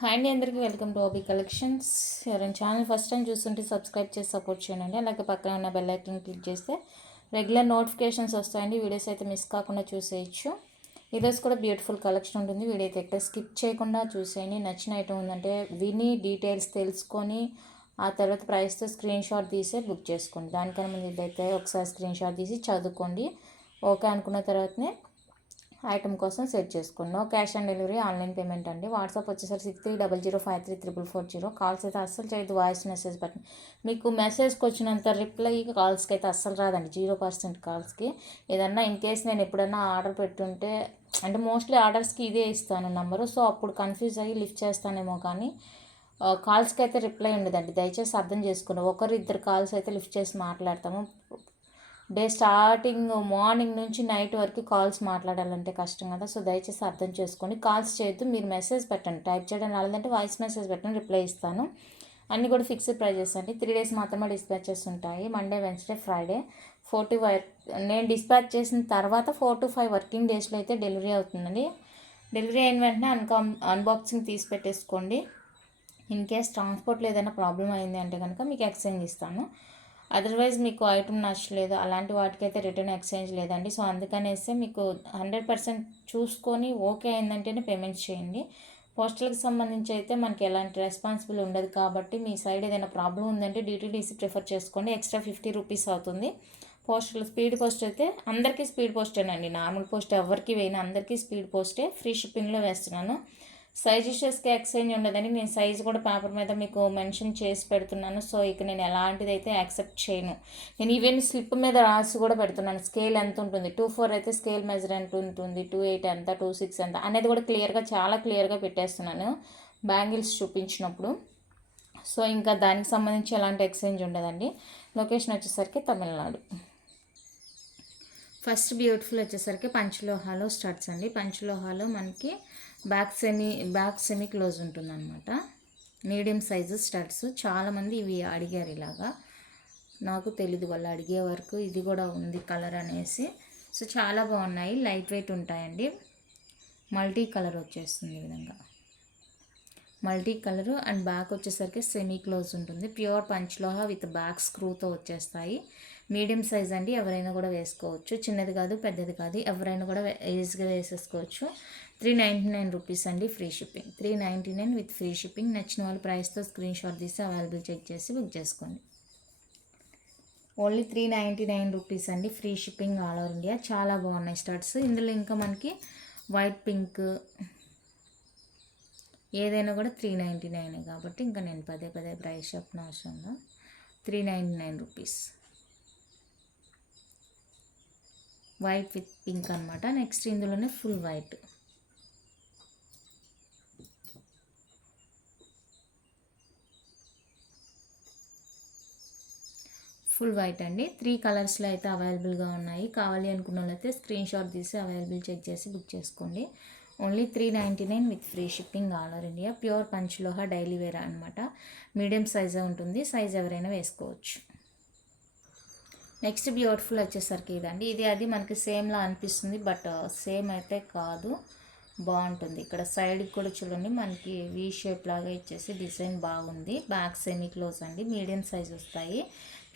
Hi అండి, అందరికీ welcome to OB collections. ఎవరైనా ఛానల్ ఫస్ట్ టైం చూస్తుంటే సబ్స్క్రైబ్ చేసి సపోర్ట్ చేయండి. అలాగే పక్కన ఉన్న బెల్ ఐకాన్ క్లిక్ చేస్తే రెగ్యులర్ నోటిఫికేషన్స్ వస్తాయండి. వీడియోస్ అయితే మిస్ కాకుండా చూసేయచ్చు. ఈరోజు కూడా బ్యూటిఫుల్ కలెక్షన్ ఉంటుంది. వీడియో అయితే ఎక్కడ స్కిప్ చేయకుండా చూసేయండి. నచ్చిన ఐటమ్ ఉందంటే విని డీటెయిల్స్ తెలుసుకొని ఆ తర్వాత ప్రైస్తో స్క్రీన్ షాట్ తీసే బుక్ చేసుకోండి. దానికన్నా ముందు ఇదైతే ఒకసారి స్క్రీన్ షాట్ తీసి చదువుకోండి. ఓకే అనుకున్న తర్వాతనే ఐటమ్ కోసం సెట్ చేసుకోండి. No cash on delivery, online payment అండి. వాట్సాప్ వచ్చేసరికి 6300533440. కాల్స్ అయితే అస్సలు చేయదు, వాయిస్ మెసేజ్ బట్టి మీకు మెసేజ్కి వచ్చినంత రిప్లై కాల్స్కి అయితే అస్సలు రాదండి. 0% కాల్స్కి. ఏదన్నా ఇన్ కేస్ నేను ఎప్పుడన్నా ఆర్డర్ పెట్టుంటే అంటే మోస్ట్లీ ఆర్డర్స్కి ఇదే ఇస్తాను నంబరు. సో అప్పుడు కన్ఫ్యూజ్ అయ్యి లిఫ్ట్ చేస్తానేమో కానీ కాల్స్కి అయితే రిప్లై ఉండదండి. దయచేసి అర్థం చేసుకుని ఒకరు ఇద్దరు కాల్స్ అయితే లిఫ్ట్ చేసి మాట్లాడతాము. డే స్టార్టింగ్ మార్నింగ్ నుంచి నైట్ వరకు కాల్స్ మాట్లాడాలంటే కష్టం కదా. సో దయచేసి అర్థం చేసుకొని కాల్స్ చేయొద్దు. మీరు మెసేజ్ పెట్టండి. టైప్ చేయడం రాలేదంటే వాయిస్ మెసేజ్ పెట్టండి, రిప్లై ఇస్తాను. అన్నీ కూడా ఫిక్స్డ్ ప్రైజెస్ అండి. 3 days మాత్రమే డిస్పాచెస్ ఉంటాయి. Monday, Wednesday, Friday. 4 to 5 నేను డిస్పాచ్ చేసిన తర్వాత 4 to 5 వర్కింగ్ డేస్లో అయితే డెలివరీ అవుతుందండి. డెలివరీ అయిన వెంటనే అన్బాక్సింగ్ తీసి పెట్టేసుకోండి. ఇన్ కేస్ ట్రాన్స్పోర్ట్లో ఏదైనా ప్రాబ్లం అయింది అంటే కనుక మీకు ఎక్స్చేంజ్ ఇస్తాను. అదర్వైజ్ మీకు ఐటమ్ నచ్చలేదు అలాంటి వాటికైతే రిటర్న్ ఎక్స్చేంజ్ లేదండి. సో అందుకనేసి మీకు 100% చూసుకొని ఓకే అయిందంటేనే పేమెంట్ చేయండి. పోస్టల్కి సంబంధించి అయితే మనకి ఎలాంటి రెస్పాన్సిబుల్ ఉండదు కాబట్టి మీ సైడ్ ఏదైనా ప్రాబ్లం ఉందంటే DTDC ప్రిఫర్ చేసుకోండి. ఎక్స్ట్రా 50 రూపీస్ అవుతుంది. పోస్టల్ స్పీడ్ పోస్ట్ అయితే అందరికీ స్పీడ్ పోస్టేనండి. నార్మల్ పోస్ట్ ఎవరికి వేయను, అందరికీ స్పీడ్ పోస్టే. ఫ్రీ షిప్పింగ్లో వేస్తున్నాను. సైజెస్కి ఎక్స్చేంజ్ ఉండదని నేను సైజ్ కూడా పేపర్ మీద మీకు మెన్షన్ చేసి పెడుతున్నాను. సో ఇక నేను ఎలాంటిది అయితే యాక్సెప్ట్ చేయను. నేను ఈవెన్ స్లిప్ మీద రాసి కూడా పెడుతున్నాను. స్కేల్ ఎంత ఉంటుంది, 2/4 అయితే స్కేల్ మెజర్ ఎంత ఉంటుంది, 2/8 ఎంత, 2/6 ఎంత అనేది కూడా చాలా క్లియర్గా పెట్టేస్తున్నాను బ్యాంగిల్స్ చూపించినప్పుడు. సో ఇంకా దానికి సంబంధించి ఎలాంటి ఎక్స్చేంజ్ ఉండదండి. లొకేషన్ వచ్చేసరికి తమిళనాడు. ఫస్ట్ బ్యూటిఫుల్ వచ్చేసరికి పంచలోహాలో స్టార్ట్స్ అండి. పంచలోహాలో మనకి బ్యాక్ సెమీ క్లోజ్ ఉంటుందన్నమాట. Medium size studs. చాలామంది ఇవి అడిగారు ఇలాగా. నాకు తెలీదు వాళ్ళు అడిగే వరకు ఇది కూడా ఉంది కలర్ అనేసి. సో చాలా బాగున్నాయి, లైట్ వెయిట్ ఉంటాయండి. మల్టీ కలర్ వచ్చేస్తుంది ఈ విధంగా. మల్టీ కలరు అండ్ బ్యాక్ వచ్చేసరికి సెమీ క్లోజ్ ఉంటుంది. ప్యూర్ పంచలోహ విత్ బ్యాక్ స్క్రూతో వచ్చేస్తాయి. మీడియం సైజ్ అండి, ఎవరైనా కూడా వేసుకోవచ్చు. చిన్నది కాదు, పెద్దది కాదు, ఎవరైనా కూడా ఈజీగా వేసేసుకోవచ్చు. 399 రూపీస్ అండి, free shipping. 399 with free shipping. నచ్చిన వాళ్ళు ప్రైస్తో స్క్రీన్ షాట్ తీసి అవైలబుల్ చెక్ చేసి బుక్ చేసుకోండి. ఓన్లీ 399 రూపీస్ అండి, free shipping all over India. చాలా బాగున్నాయి స్టడ్స్. ఇందులో ఇంకా మనకి వైట్, పింక్ ఏదైనా కూడా 399 కాబట్టి ఇంకా నేను పదే ప్రైస్ చెప్పిన అవసరంగా. 399 రూపీస్. వైట్ విత్ పింక్ అనమాట. నెక్స్ట్ ఇందులోనే ఫుల్ వైట్. ఫుల్ వైట్ అండి. 3 కలర్స్లో అయితే అవైలబుల్గా ఉన్నాయి. కావాలి అనుకున్న వాళ్ళైతే స్క్రీన్ షాట్ తీసి అవైలబుల్ చెక్ చేసి బుక్ చేసుకోండి. Only 399 with free shipping all over India. Pure panchaloha daily wear అనమాట. మీడియం సైజే ఉంటుంది. సైజ్ ఎవరైనా వేసుకోవచ్చు. నెక్స్ట్ బ్యూటిఫుల్ వచ్చేసరికి ఇదండి. ఇది అది మనకి సేమ్లా అనిపిస్తుంది, బట్ సేమ్ అయితే కాదు, బాగుంటుంది. ఇక్కడ సైడ్కి కూడా చూడండి మనకి వీ షేప్ లాగా ఇచ్చేసి డిజైన్ బాగుంది. బ్యాక్ సెమీ క్లోజ్ అండి, మీడియం సైజ్ వస్తాయి.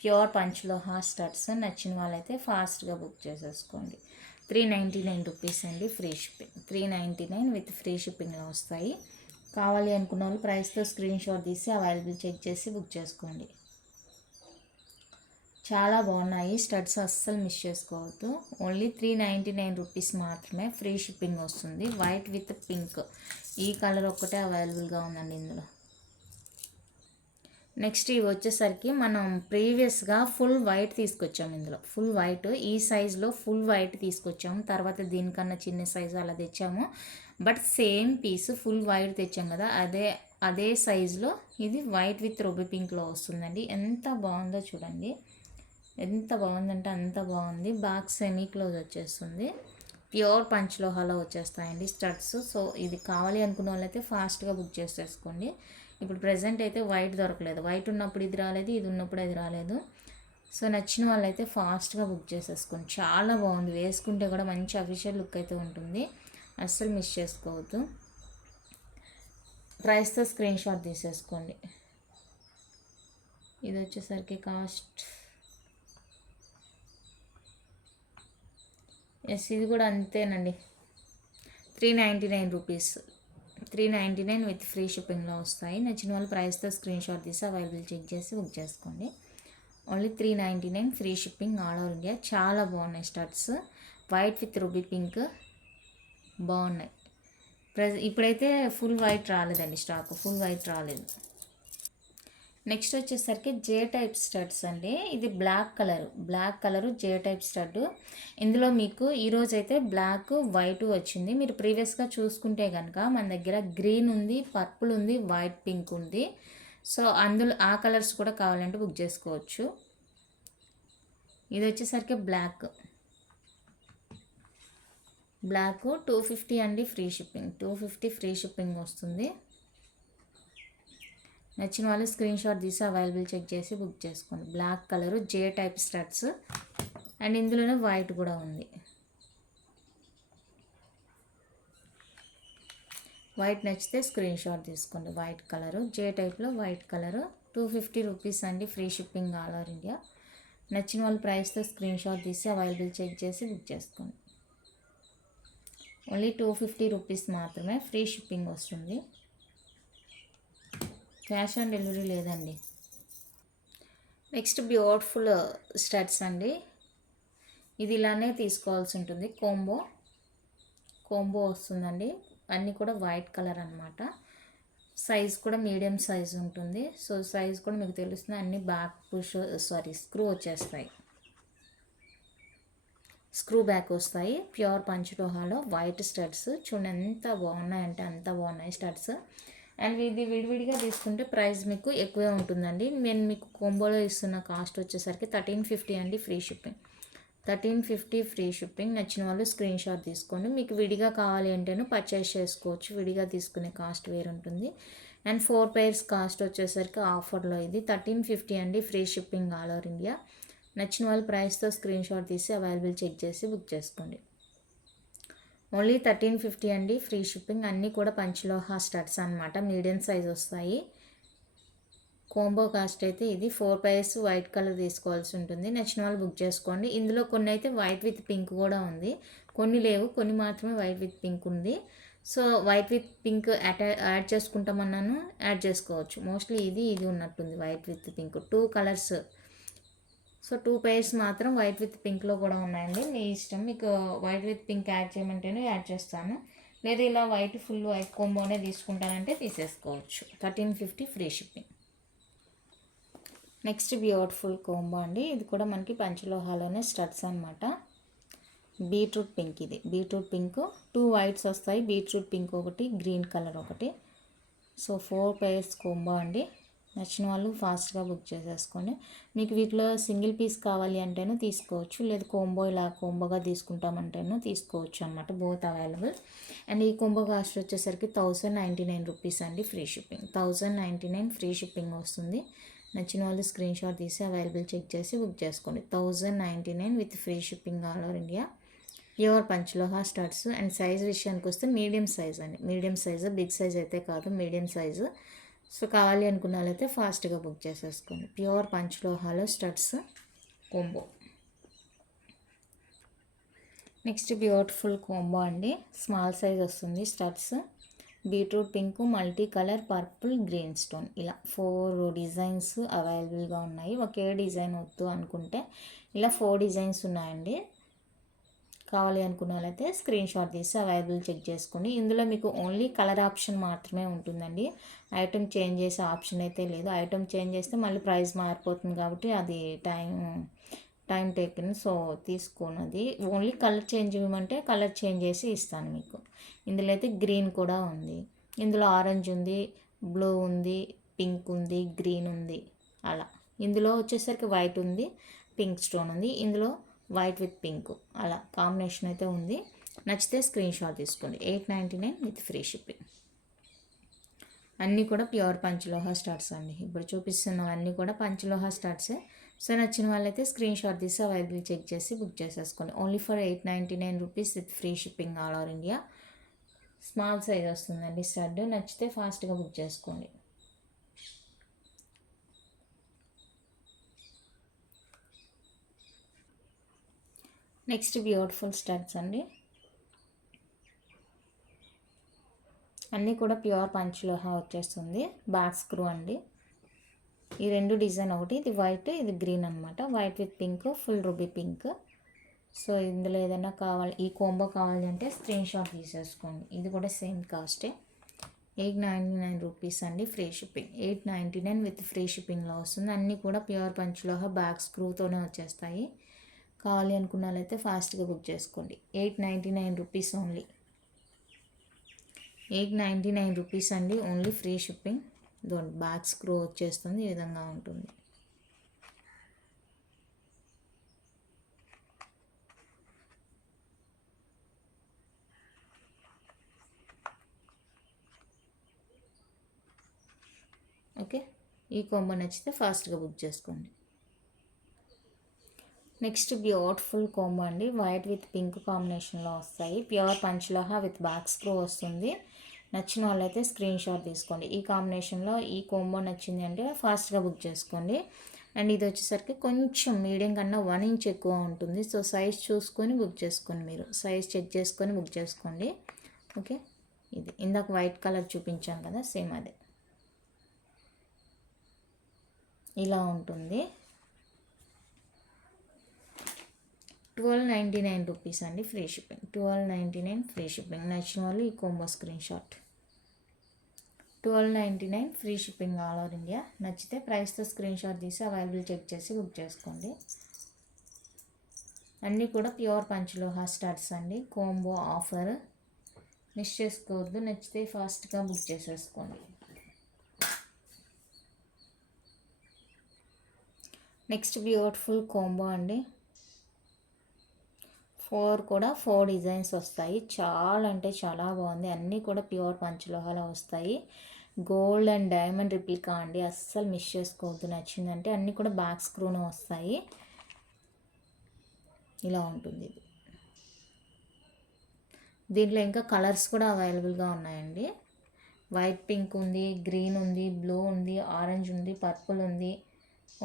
Pure panchaloha studs. నచ్చిన వాళ్ళైతే ఫాస్ట్గా బుక్ చేసేసుకోండి. 399 రూపీస్ అండి, ఫ్రీ షిప్పింగ్. 399 విత్ ఫ్రీ షిప్పింగ్లో వస్తాయి. కావాలి అనుకున్న వాళ్ళు ప్రైస్తో స్క్రీన్ షాట్ తీసి అవైలబుల్ చెక్ చేసి బుక్ చేసుకోండి. చాలా బాగున్నాయి స్టడ్స్, అస్సలు మిస్ చేసుకోవద్దు. ఓన్లీ 399 రూపీస్ మాత్రమే, ఫ్రీ షిప్పింగ్ వస్తుంది. వైట్ విత్ పింక్ ఈ కలర్ ఒక్కటే అవైలబుల్గా ఉందండి ఇందులో. నెక్స్ట్ ఇవి వచ్చేసరికి మనం ప్రీవియస్గా ఫుల్ వైట్ తీసుకొచ్చాము. ఇందులో ఫుల్ వైట్ ఈ సైజులో ఫుల్ వైట్ తీసుకొచ్చాము. తర్వాత దీనికన్నా చిన్న సైజు అలా తెచ్చాము. But same piece full white తెచ్చాం కదా, అదే సైజులో ఇది వైట్ విత్ రూబీ పింక్లో వస్తుందండి. ఎంత బాగుందో చూడండి, ఎంత బాగుందంటే అంత బాగుంది. బ్యాక్ సెమీ క్లోజ్ వచ్చేస్తుంది. ప్యూర్ పంచలోహాలో వచ్చేస్తాయండి స్టడ్స్. సో ఇది కావాలి అనుకున్న వాళ్ళైతే ఫాస్ట్గా బుక్ చేసేసుకోండి. ఇప్పుడు ప్రజెంట్ అయితే వైట్ దొరకలేదు. వైట్ ఉన్నప్పుడు ఇది రాలేదు, ఇది ఉన్నప్పుడు అది రాలేదు. సో నచ్చిన వాళ్ళైతే ఫాస్ట్గా బుక్ చేసేసుకోండి. చాలా బాగుంది, వేసుకుంటే కూడా మంచి అఫీషియల్ లుక్ అయితే ఉంటుంది. అస్సలు మిస్ చేసుకోవద్దు. ప్రైస్తో స్క్రీన్ షాట్ తీసేసుకోండి. ఇది వచ్చేసరికి కాస్ట్ ఎస్, ఇది కూడా అంతేనండి, 399 రూపీస్. 399 విత్ ఫ్రీ షిప్పింగ్లో వస్తాయి. నచ్చిన వాళ్ళు ప్రైస్తో స్క్రీన్ షాట్ తీసి అవైలబుల్ చెక్ చేసి బుక్ చేసుకోండి. Only 399 free shipping all over India. చాలా బాగున్నాయి studs, white with ruby pink బాగున్నాయి. ఇప్పుడైతే ఫుల్ వైట్ రాలేదండి, స్టాక్ ఫుల్ వైట్ రాలేదు. నెక్స్ట్ వచ్చేసరికి జే టైప్ స్టడ్స్ అండి. ఇది black colour J type stud. ఇందులో మీకు ఈరోజు అయితే బ్లాక్ వైట్ వచ్చింది. మీరు ప్రీవియస్గా చూసుకుంటే కనుక మన దగ్గర గ్రీన్ ఉంది, పర్పుల్ ఉంది, వైట్ పింక్ ఉంది. సో అందులో ఆ కలర్స్ కూడా కావాలంటే బుక్ చేసుకోవచ్చు. ఇది వచ్చేసరికి బ్లాక్ 250 అండి, ఫ్రీ షిప్పింగ్. 250 ఫ్రీ షిప్పింగ్ వస్తుంది. నచ్చిన వాళ్ళు స్క్రీన్ షాట్ తీసి అవైలబుల్ చెక్ చేసి బుక్ చేసుకోండి. Black colour J type studs and ఇందులోనే వైట్ కూడా ఉంది. వైట్ నచ్చితే స్క్రీన్ షాట్ తీసుకోండి. వైట్ కలరు జే టైప్లో వైట్ కలరు 250 రూపీస్ అండి, free shipping all over India. నచ్చిన వాళ్ళ ప్రైస్తో స్క్రీన్ షాట్ తీసి అవైలబుల్ చెక్ చేసి బుక్ చేసుకోండి. ఓన్లీ 250 రూపీస్ మాత్రమే, ఫ్రీ షిప్పింగ్ వస్తుంది. క్యాష్ ఆన్ డెలివరీ లేదండి. నెక్స్ట్ బ్యూటిఫుల్ స్టడ్స్ అండి. ఇది ఇలానే తీసుకోవాల్సి ఉంటుంది. కోంబో వస్తుందండి. అన్నీ కూడా వైట్ కలర్ అనమాట. సైజ్ కూడా మీడియం సైజ్ ఉంటుంది. సో సైజ్ కూడా మీకు తెలుస్తుంది. అన్నీ బ్యాక్ స్క్రూ వచ్చేస్తాయి, స్క్రూ బ్యాక్ వస్తాయి. ప్యూర్ పంచలోహాలో వైట్ స్టడ్స్ చూడండి ఎంత బాగున్నాయంటే అంత బాగున్నాయి స్టడ్స్. అండ్ ఇది విడివిడిగా తీసుకుంటే ప్రైస్ మీకు ఎక్కువే ఉంటుందండి. నేను మీకు కోంబోలో ఇస్తున్న కాస్ట్ వచ్చేసరికి 1350 అండి, ఫ్రీ షిప్పింగ్. 1350 free shipping. నచ్చిన వాళ్ళు స్క్రీన్ షాట్ తీసుకోండి. మీకు విడిగా కావాలి అంటేనే పర్చేస్ చేసుకోవచ్చు, విడిగా తీసుకునే కాస్ట్ వేరు ఉంటుంది. అండ్ 4 pairs కాస్ట్ వచ్చేసరికి ఆఫర్లో ఇది 1350 అండి, free shipping all over India. నచ్చిన వాళ్ళు ప్రైస్తో స్క్రీన్ షాట్ తీసి అవైలబుల్ చెక్ చేసి బుక్ చేసుకోండి. ఓన్లీ 1350 అండి, ఫ్రీ షిప్పింగ్. అన్నీ కూడా పంచలోహా స్టడ్స్ అనమాట, మీడియం సైజ్ వస్తాయి. కోంబో కాస్ట్ అయితే ఇది 4 pairs వైట్ కలర్ తీసుకోవాల్సి ఉంటుంది. నచ్చిన వాళ్ళు బుక్ చేసుకోండి. ఇందులో కొన్ని అయితే వైట్ విత్ పింక్ కూడా ఉంది, కొన్ని లేవు, కొన్ని మాత్రమే వైట్ విత్ పింక్ ఉంది. So white with pink add చేసుకుంటామన్నాను, యాడ్ చేసుకోవచ్చు. మోస్ట్లీ ఇది ఉన్నట్టుంది white with pink, 2 colours. So 2 pairs మాత్రం వైట్ విత్ పింక్లో కూడా ఉన్నాయండి, మీ ఇష్టం. మీకు వైట్ విత్ పింక్ యాడ్ చేయమంటేనే యాడ్ చేస్తాను, లేదా ఇలా ఫుల్ వైట్ కోంబోనే తీసుకుంటానంటే తీసేసుకోవచ్చు. 1350 free shipping. Next beautiful combo అండి. ఇది కూడా మనకి పంచలోహాలోనే స్టడ్స్ అనమాట. Beetroot pink. ఇది బీట్రూట్ పింక్, 2 వైట్స్ వస్తాయి, బీట్రూట్ పింక్ ఒకటి, గ్రీన్ కలర్ ఒకటి. సో 4 pairs కోంబో అండి. నచ్చిన వాళ్ళు ఫాస్ట్గా బుక్ చేసేసుకోండి. మీకు వీటిలో సింగిల్ పీస్ కావాలి అంటేనూ తీసుకోవచ్చు, లేదు కోంబోగా తీసుకుంటామంటేనూ తీసుకోవచ్చు అనమాట. Both available. అండ్ ఈ కోంబో కాస్ట్ వచ్చేసరికి 1099 రూపీస్ అండి, ఫ్రీ షిప్పింగ్. 1099 ఫ్రీ షిప్పింగ్ వస్తుంది. నచ్చిన వాళ్ళు స్క్రీన్ షాట్ తీసి అవైలబుల్ చెక్ చేసి బుక్ చేసుకోండి. 1099 with free shipping all over India. Pure panchaloha studs. And size విషయానికి వస్తే మీడియం సైజ్ అండి, మీడియం సైజు, బిగ్ సైజ్ అయితే కాదు, మీడియం సైజు. సో కావాలి అనుకున్న వాళ్ళైతే ఫాస్ట్గా బుక్ చేసేసుకోండి. ప్యూర్ పంచలోహాలో studs combo. Next beautiful combo అండి. స్మాల్ సైజ్ వస్తుంది studs. Beetroot pink, multi colour, purple, green stone, ఇలా 4 డిజైన్స్ అవైలబుల్గా ఉన్నాయి. ఒకే డిజైన్ వద్దు అనుకుంటే ఇలా 4 డిజైన్స్ ఉన్నాయండి. కావాలి అనుకున్న వాళ్ళైతే స్క్రీన్ షాట్ తీసి అవైలబుల్ చెక్ చేసుకోండి. ఇందులో మీకు ఓన్లీ కలర్ ఆప్షన్ మాత్రమే ఉంటుందండి, ఐటమ్ చేంజ్ చేసే ఆప్షన్ అయితే లేదు. ఐటమ్ చేంజ్ చేస్తే మళ్ళీ ప్రైస్ మారిపోతుంది కాబట్టి అది టైం టేకింగ్. సో తీసుకోనది. ఓన్లీ కలర్ చేంజ్ ఇవ్వమంటే కలర్ చేంజ్ చేసి ఇస్తాను మీకు. ఇందులో అయితే గ్రీన్ కూడా ఉంది, ఇందులో ఆరెంజ్ ఉంది, బ్లూ ఉంది, పింక్ ఉంది, గ్రీన్ ఉంది, అలా. ఇందులో వచ్చేసరికి వైట్ ఉంది, పింక్ స్టోన్ ఉంది, ఇందులో వైట్ విత్ పింక్, అలా కాంబినేషన్ అయితే ఉంది. నచ్చితే స్క్రీన్ షాట్ తీసుకోండి. 899 విత్ ఫ్రీ షిప్పింగ్. అన్నీ కూడా ప్యూర్ పంచలోహా స్టడ్స్ అండి. ఇప్పుడు చూపిస్తున్నవన్నీ కూడా పంచలోహా స్టడ్సే. సో నచ్చిన వాళ్ళైతే స్క్రీన్ షాట్ తీసి అవైలబుల్ చెక్ చేసి బుక్ చేసేసుకోండి. Only for 899 rupees with free shipping all over India. Small size వస్తుందండి స్టడ్. నచ్చితే ఫాస్ట్గా బుక్ చేసుకోండి. నెక్స్ట్ బ్యూటిఫుల్ స్టడ్స్ అండి. అన్నీ కూడా ప్యూర్ పంచలోహ వచ్చేస్తుంది. బ్యాక్ స్క్రూ అండి. ఈ రెండు డిజైన్ ఒకటి, ఇది వైట్ ఇది గ్రీన్ అనమాట. White with pink, full ruby pink. So ఇందులో ఏదైనా కావాలి, ఈ కోంబో కావాలి అంటే స్క్రీన్ షాట్ తీసేసుకోండి. ఇది కూడా సేమ్ కాస్టే, 899 రూపీస్ అండి. ఫ్రీ షిప్పింగ్ 899 విత్ ఫ్రీ షిప్పింగ్లో వస్తుంది. అన్నీ కూడా ప్యూర్ పంచలోహ బ్యాక్ స్క్రూతోనే వచ్చేస్తాయి. కావాలి అనుకున్న వాళ్ళైతే ఫాస్ట్గా బుక్ చేసుకోండి. 899 రూపీస్ ఓన్లీ. 899 రూపీస్ అండి, only free shipping. Back screw వచ్చేస్తుంది, ఈ విధంగా ఉంటుంది. ఓకే, ఈ కాంబో నచ్చితే ఫాస్ట్గా బుక్ చేసుకోండి. నెక్స్ట్ బ్యూటిఫుల్ కాంబో అండి. వైట్ విత్ పింక్ కాంబినేషన్లో వస్తాయి. ప్యూర్ పంచలోహ విత్ బ్యాక్ స్క్రూ వస్తుంది. నచ్చిన వాళ్ళైతే స్క్రీన్ షాట్ తీసుకోండి. ఈ కాంబినేషన్లో ఈ కాంబో నచ్చింది అంటే ఫాస్ట్గా బుక్ చేసుకోండి. అండ్ ఇది వచ్చేసరికి కొంచెం మీడియం కన్నా 1 ఇంచ్ ఎక్కువ ఉంటుంది. సో సైజ్ చూసుకొని బుక్ చేసుకోండి. మీరు సైజ్ చెక్ చేసుకొని బుక్ చేసుకోండి. ఓకే, ఇది ఇందాక వైట్ కలర్ చూపించాను కదా, సేమ్ అదే ఇలా ఉంటుంది. 1299 రూపీస్ అండి, ఫ్రీ షిప్పింగ్. 1299 free shipping. నచ్చిన వాళ్ళు ఈ combo screen shot. 1299 free shipping all over India. నచ్చితే ప్రైస్తో స్క్రీన్ షాట్ తీసి అవైలబుల్ చెక్ చేసి బుక్ చేసుకోండి. అన్నీ కూడా ప్యూర్ పంచలోహ స్టడ్స్ అండి. కాంబో ఆఫర్ మిస్ చేసుకోవద్దు. నచ్చితే ఫాస్ట్గా బుక్ చేసేసుకోండి. నెక్స్ట్ బ్యూటిఫుల్ కాంబో అండి. 4 డిజైన్స్ వస్తాయి. చాలా అంటే చాలా బాగుంది. అన్నీ కూడా ప్యూర్ పంచలోహాలో వస్తాయి. గోల్డ్ అండ్ డైమండ్ రిప్లికా అండి, అస్సలు మిస్ చేసుకోవద్దు. నచ్చిందంటే అన్నీ కూడా బ్యాక్ స్క్రూనే వస్తాయి. ఇలా ఉంటుంది ఇది. దీంట్లో ఇంకా కలర్స్ కూడా అవైలబుల్గా ఉన్నాయండి. వైట్ పింక్ ఉంది, గ్రీన్ ఉంది, బ్లూ ఉంది, ఆరెంజ్ ఉంది, పర్పుల్ ఉంది.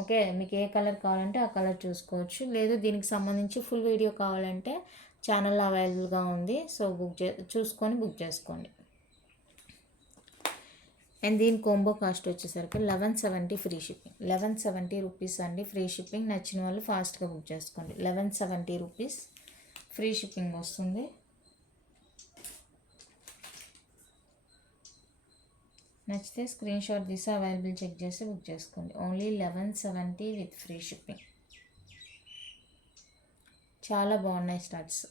ఓకే, మీకు ఏ కలర్ కావాలంటే ఆ కలర్ చూసుకోవచ్చు. లేదు దీనికి సంబంధించి ఫుల్ వీడియో కావాలంటే ఛానల్లో అవైలబుల్గా ఉంది. సో చూసుకొని బుక్ చేసుకోండి. అండ్ దీని కాంబో కాస్ట్ వచ్చేసరికి 1170 ఫ్రీ షిప్పింగ్. 1170 రూపీస్ అండి, ఫ్రీ షిప్పింగ్. నచ్చిన వాళ్ళు ఫాస్ట్గా బుక్ చేసుకోండి. 1170 రూపీస్ ఫ్రీ షిప్పింగ్ వస్తుంది. నచ్చితే స్క్రీన్ షాట్ తీసి అవైలబుల్ చెక్ చేసి బుక్ చేసుకోండి. Only 1170 with free shipping. చాలా బాగున్నాయి స్టడ్స్.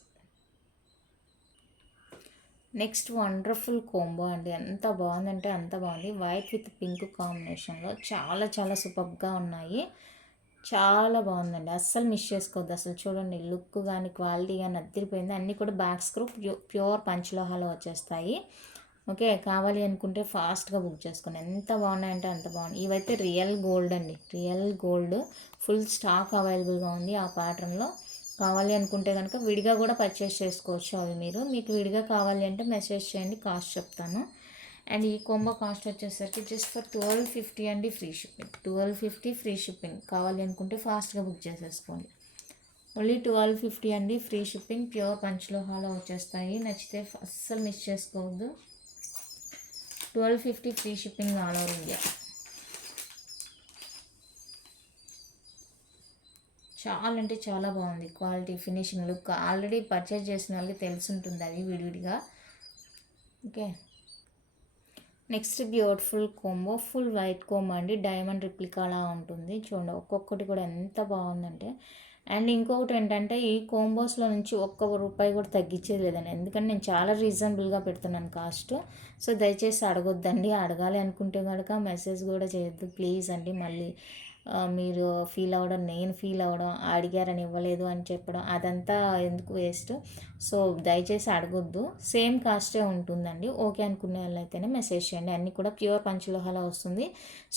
నెక్స్ట్ వండర్ఫుల్ కాంబో అండి. ఎంత బాగుందంటే అంత బాగుంది. వైట్ విత్ పింక్ కాంబినేషన్లో చాలా చాలా సూపర్గా ఉన్నాయి. చాలా బాగుందండి, అస్సలు మిస్ చేసుకోవద్దు. అసలు చూడండి, లుక్ కానీ క్వాలిటీ కానీ అదిరిపోయింది. అన్నీ కూడా బ్యాక్ స్క్రూ ప్యూర్ పంచలోహాలో వచ్చేస్తాయి. ఓకే, కావాలి అనుకుంటే ఫాస్ట్గా బుక్ చేసుకోండి. ఎంత బాగున్నాయంటే అంత బాగుంది. ఇవైతే రియల్ గోల్డ్ అండి, రియల్ గోల్డ్. ఫుల్ స్టాక్ అవైలబుల్గా ఉంది ఆ ప్యాటర్న్లో. కావాలి అనుకుంటే కనుక విడిగా కూడా పర్చేస్ చేసుకోవచ్చు. అవి మీకు విడిగా కావాలి అంటే మెసేజ్ చేయండి, కాస్ట్ చెప్తాను. అండ్ ఈ కాంబో కాస్ట్ వచ్చేసరికి జస్ట్ ఫర్ 1250 అండి, ఫ్రీ షిప్పింగ్. 1250 free shipping. కావాలి అనుకుంటే ఫాస్ట్గా బుక్ చేసేసుకోండి. ఓన్లీ 1250 అండి, ఫ్రీ షిప్పింగ్. ప్యూర్ పంచలోహాలో వచ్చేస్తాయి. నచ్చితే అస్సలు మిస్ చేసుకోవద్దు. 1250 free shipping all over India. చాలా అంటే చాలా బాగుంది. Quality, finishing, look already purchase చేసిన వాళ్ళకి తెలుసుంటుంది అది విడివిడిగా. Okay, next beautiful combo. Full white combo అండి, డైమండ్ రిప్లికాలా ఉంటుంది. చూడండి ఒక్కొక్కటి కూడా ఎంత బాగుందంటే. అండ్ ఇంకొకటి ఏంటంటే ఈ కాంబోస్లో నుంచి ₹1 కూడా తగ్గించేది లేదండి. ఎందుకంటే నేను చాలా రీజనబుల్గా పెడుతున్నాను కాస్ట్. సో దయచేసి అడగొద్దండి. అడగాలి అనుకుంటే కనుక మెసేజ్ కూడా చేయొద్దు ప్లీజ్ అండి. మళ్ళీ మీరు ఫీల్ అవ్వడం, నేను ఫీల్ అవ్వడం, అడిగారని ఇవ్వలేదు అని చెప్పడం, అదంతా ఎందుకు వేస్ట్. సో దయచేసి అడగొద్దు. సేమ్ కాస్టే ఉంటుందండి. ఓకే అనుకునే వాళ్ళైతేనే మెసేజ్ చేయండి. అన్నీ కూడా ప్యూర్ పంచలోహాలో వస్తుంది.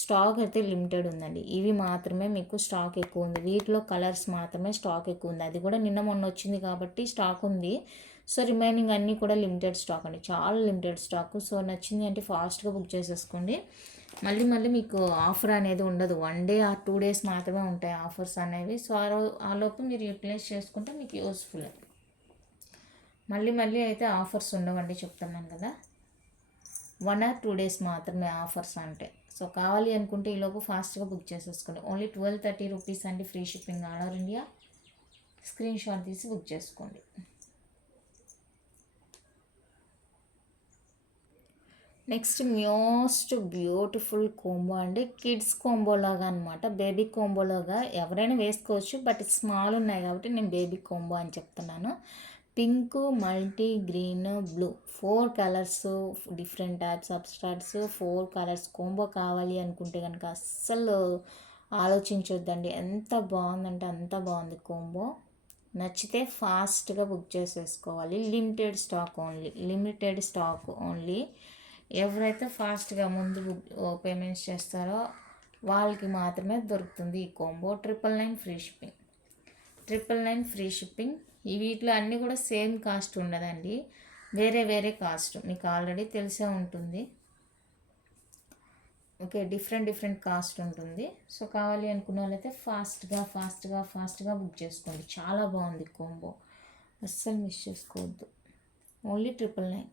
స్టాక్ అయితే లిమిటెడ్ ఉందండి. ఇవి మాత్రమే మీకు స్టాక్ ఎక్కువ ఉంది. వీటిలో కలర్స్ మాత్రమే స్టాక్ ఎక్కువ ఉంది. అది కూడా నిన్న మొన్న వచ్చింది కాబట్టి స్టాక్ ఉంది. సో రిమైనింగ్ అన్నీ కూడా లిమిటెడ్ స్టాక్ అండి, చాలా లిమిటెడ్ స్టాక్. సో నచ్చింది అంటే ఫాస్ట్గా బుక్ చేసేసుకోండి. మళ్ళీ మళ్ళీ మీకు ఆఫర్ అనేది ఉండదు, 1 డే ఆర్ 2 డేస్ మాత్రమే ఉంటాయి ఆఫర్స్ అనేవి. సో ఆ లోపు మీరు యూటిలైజ్ చేసుకుంటే మీకు యూస్ఫుల్. మళ్ళీ మళ్ళీ అయితే ఆఫర్స్ ఉండవండి, చెప్తున్నాను కదా, 1 ఆర్ 2 డేస్ మాత్రమే ఆఫర్స్ అంటే. సో కావాలి అనుకుంటే ఈలోపు ఫాస్ట్గా బుక్ చేసేసుకోండి. ఓన్లీ 1230 రూపీస్ అండి, free shipping all over India. Screen shot తీసి బుక్ చేసుకోండి. నెక్స్ట్ మోస్ట్ బ్యూటిఫుల్ కోంబో అండి, కిడ్స్ కోంబో లాగా అనమాట, బేబీ కోంబో లాగా ఎవరైనా వేసుకోవచ్చు, బట్ స్మాల్ ఉన్నాయి కాబట్టి నేను బేబీ కోంబో అని చెప్తున్నాను. Pink, multi green, blue, 4 colours, different types of studs, 4 colours combo కావాలి అనుకుంటే కనుక అస్సలు ఆలోచించొద్దండి. ఎంత బాగుందంటే అంత బాగుంది కోంబో. నచ్చితే ఫాస్ట్గా బుక్ చేసేసుకోవాలి. Limited stock only. ఎవరైతే ఫాస్ట్గా ముందు పేమెంట్స్ చేస్తారో వాళ్ళకి మాత్రమే దొరుకుతుంది ఈ combo. 999 free shipping, 999 free shipping. ఈ వీటిలో అన్నీ కూడా సేమ్ కాస్ట్ ఉండదండి, వేరే వేరే కాస్ట్, మీకు ఆల్రెడీ తెలిసే ఉంటుంది. ఓకే, డిఫరెంట్ కాస్ట్ ఉంటుంది. సో కావాలి అనుకున్న వాళ్ళైతే ఫాస్ట్గా బుక్ చేసుకోండి. చాలా బాగుంది కోంబో, అస్సలు మిస్ చేసుకోవద్దు. Only 999.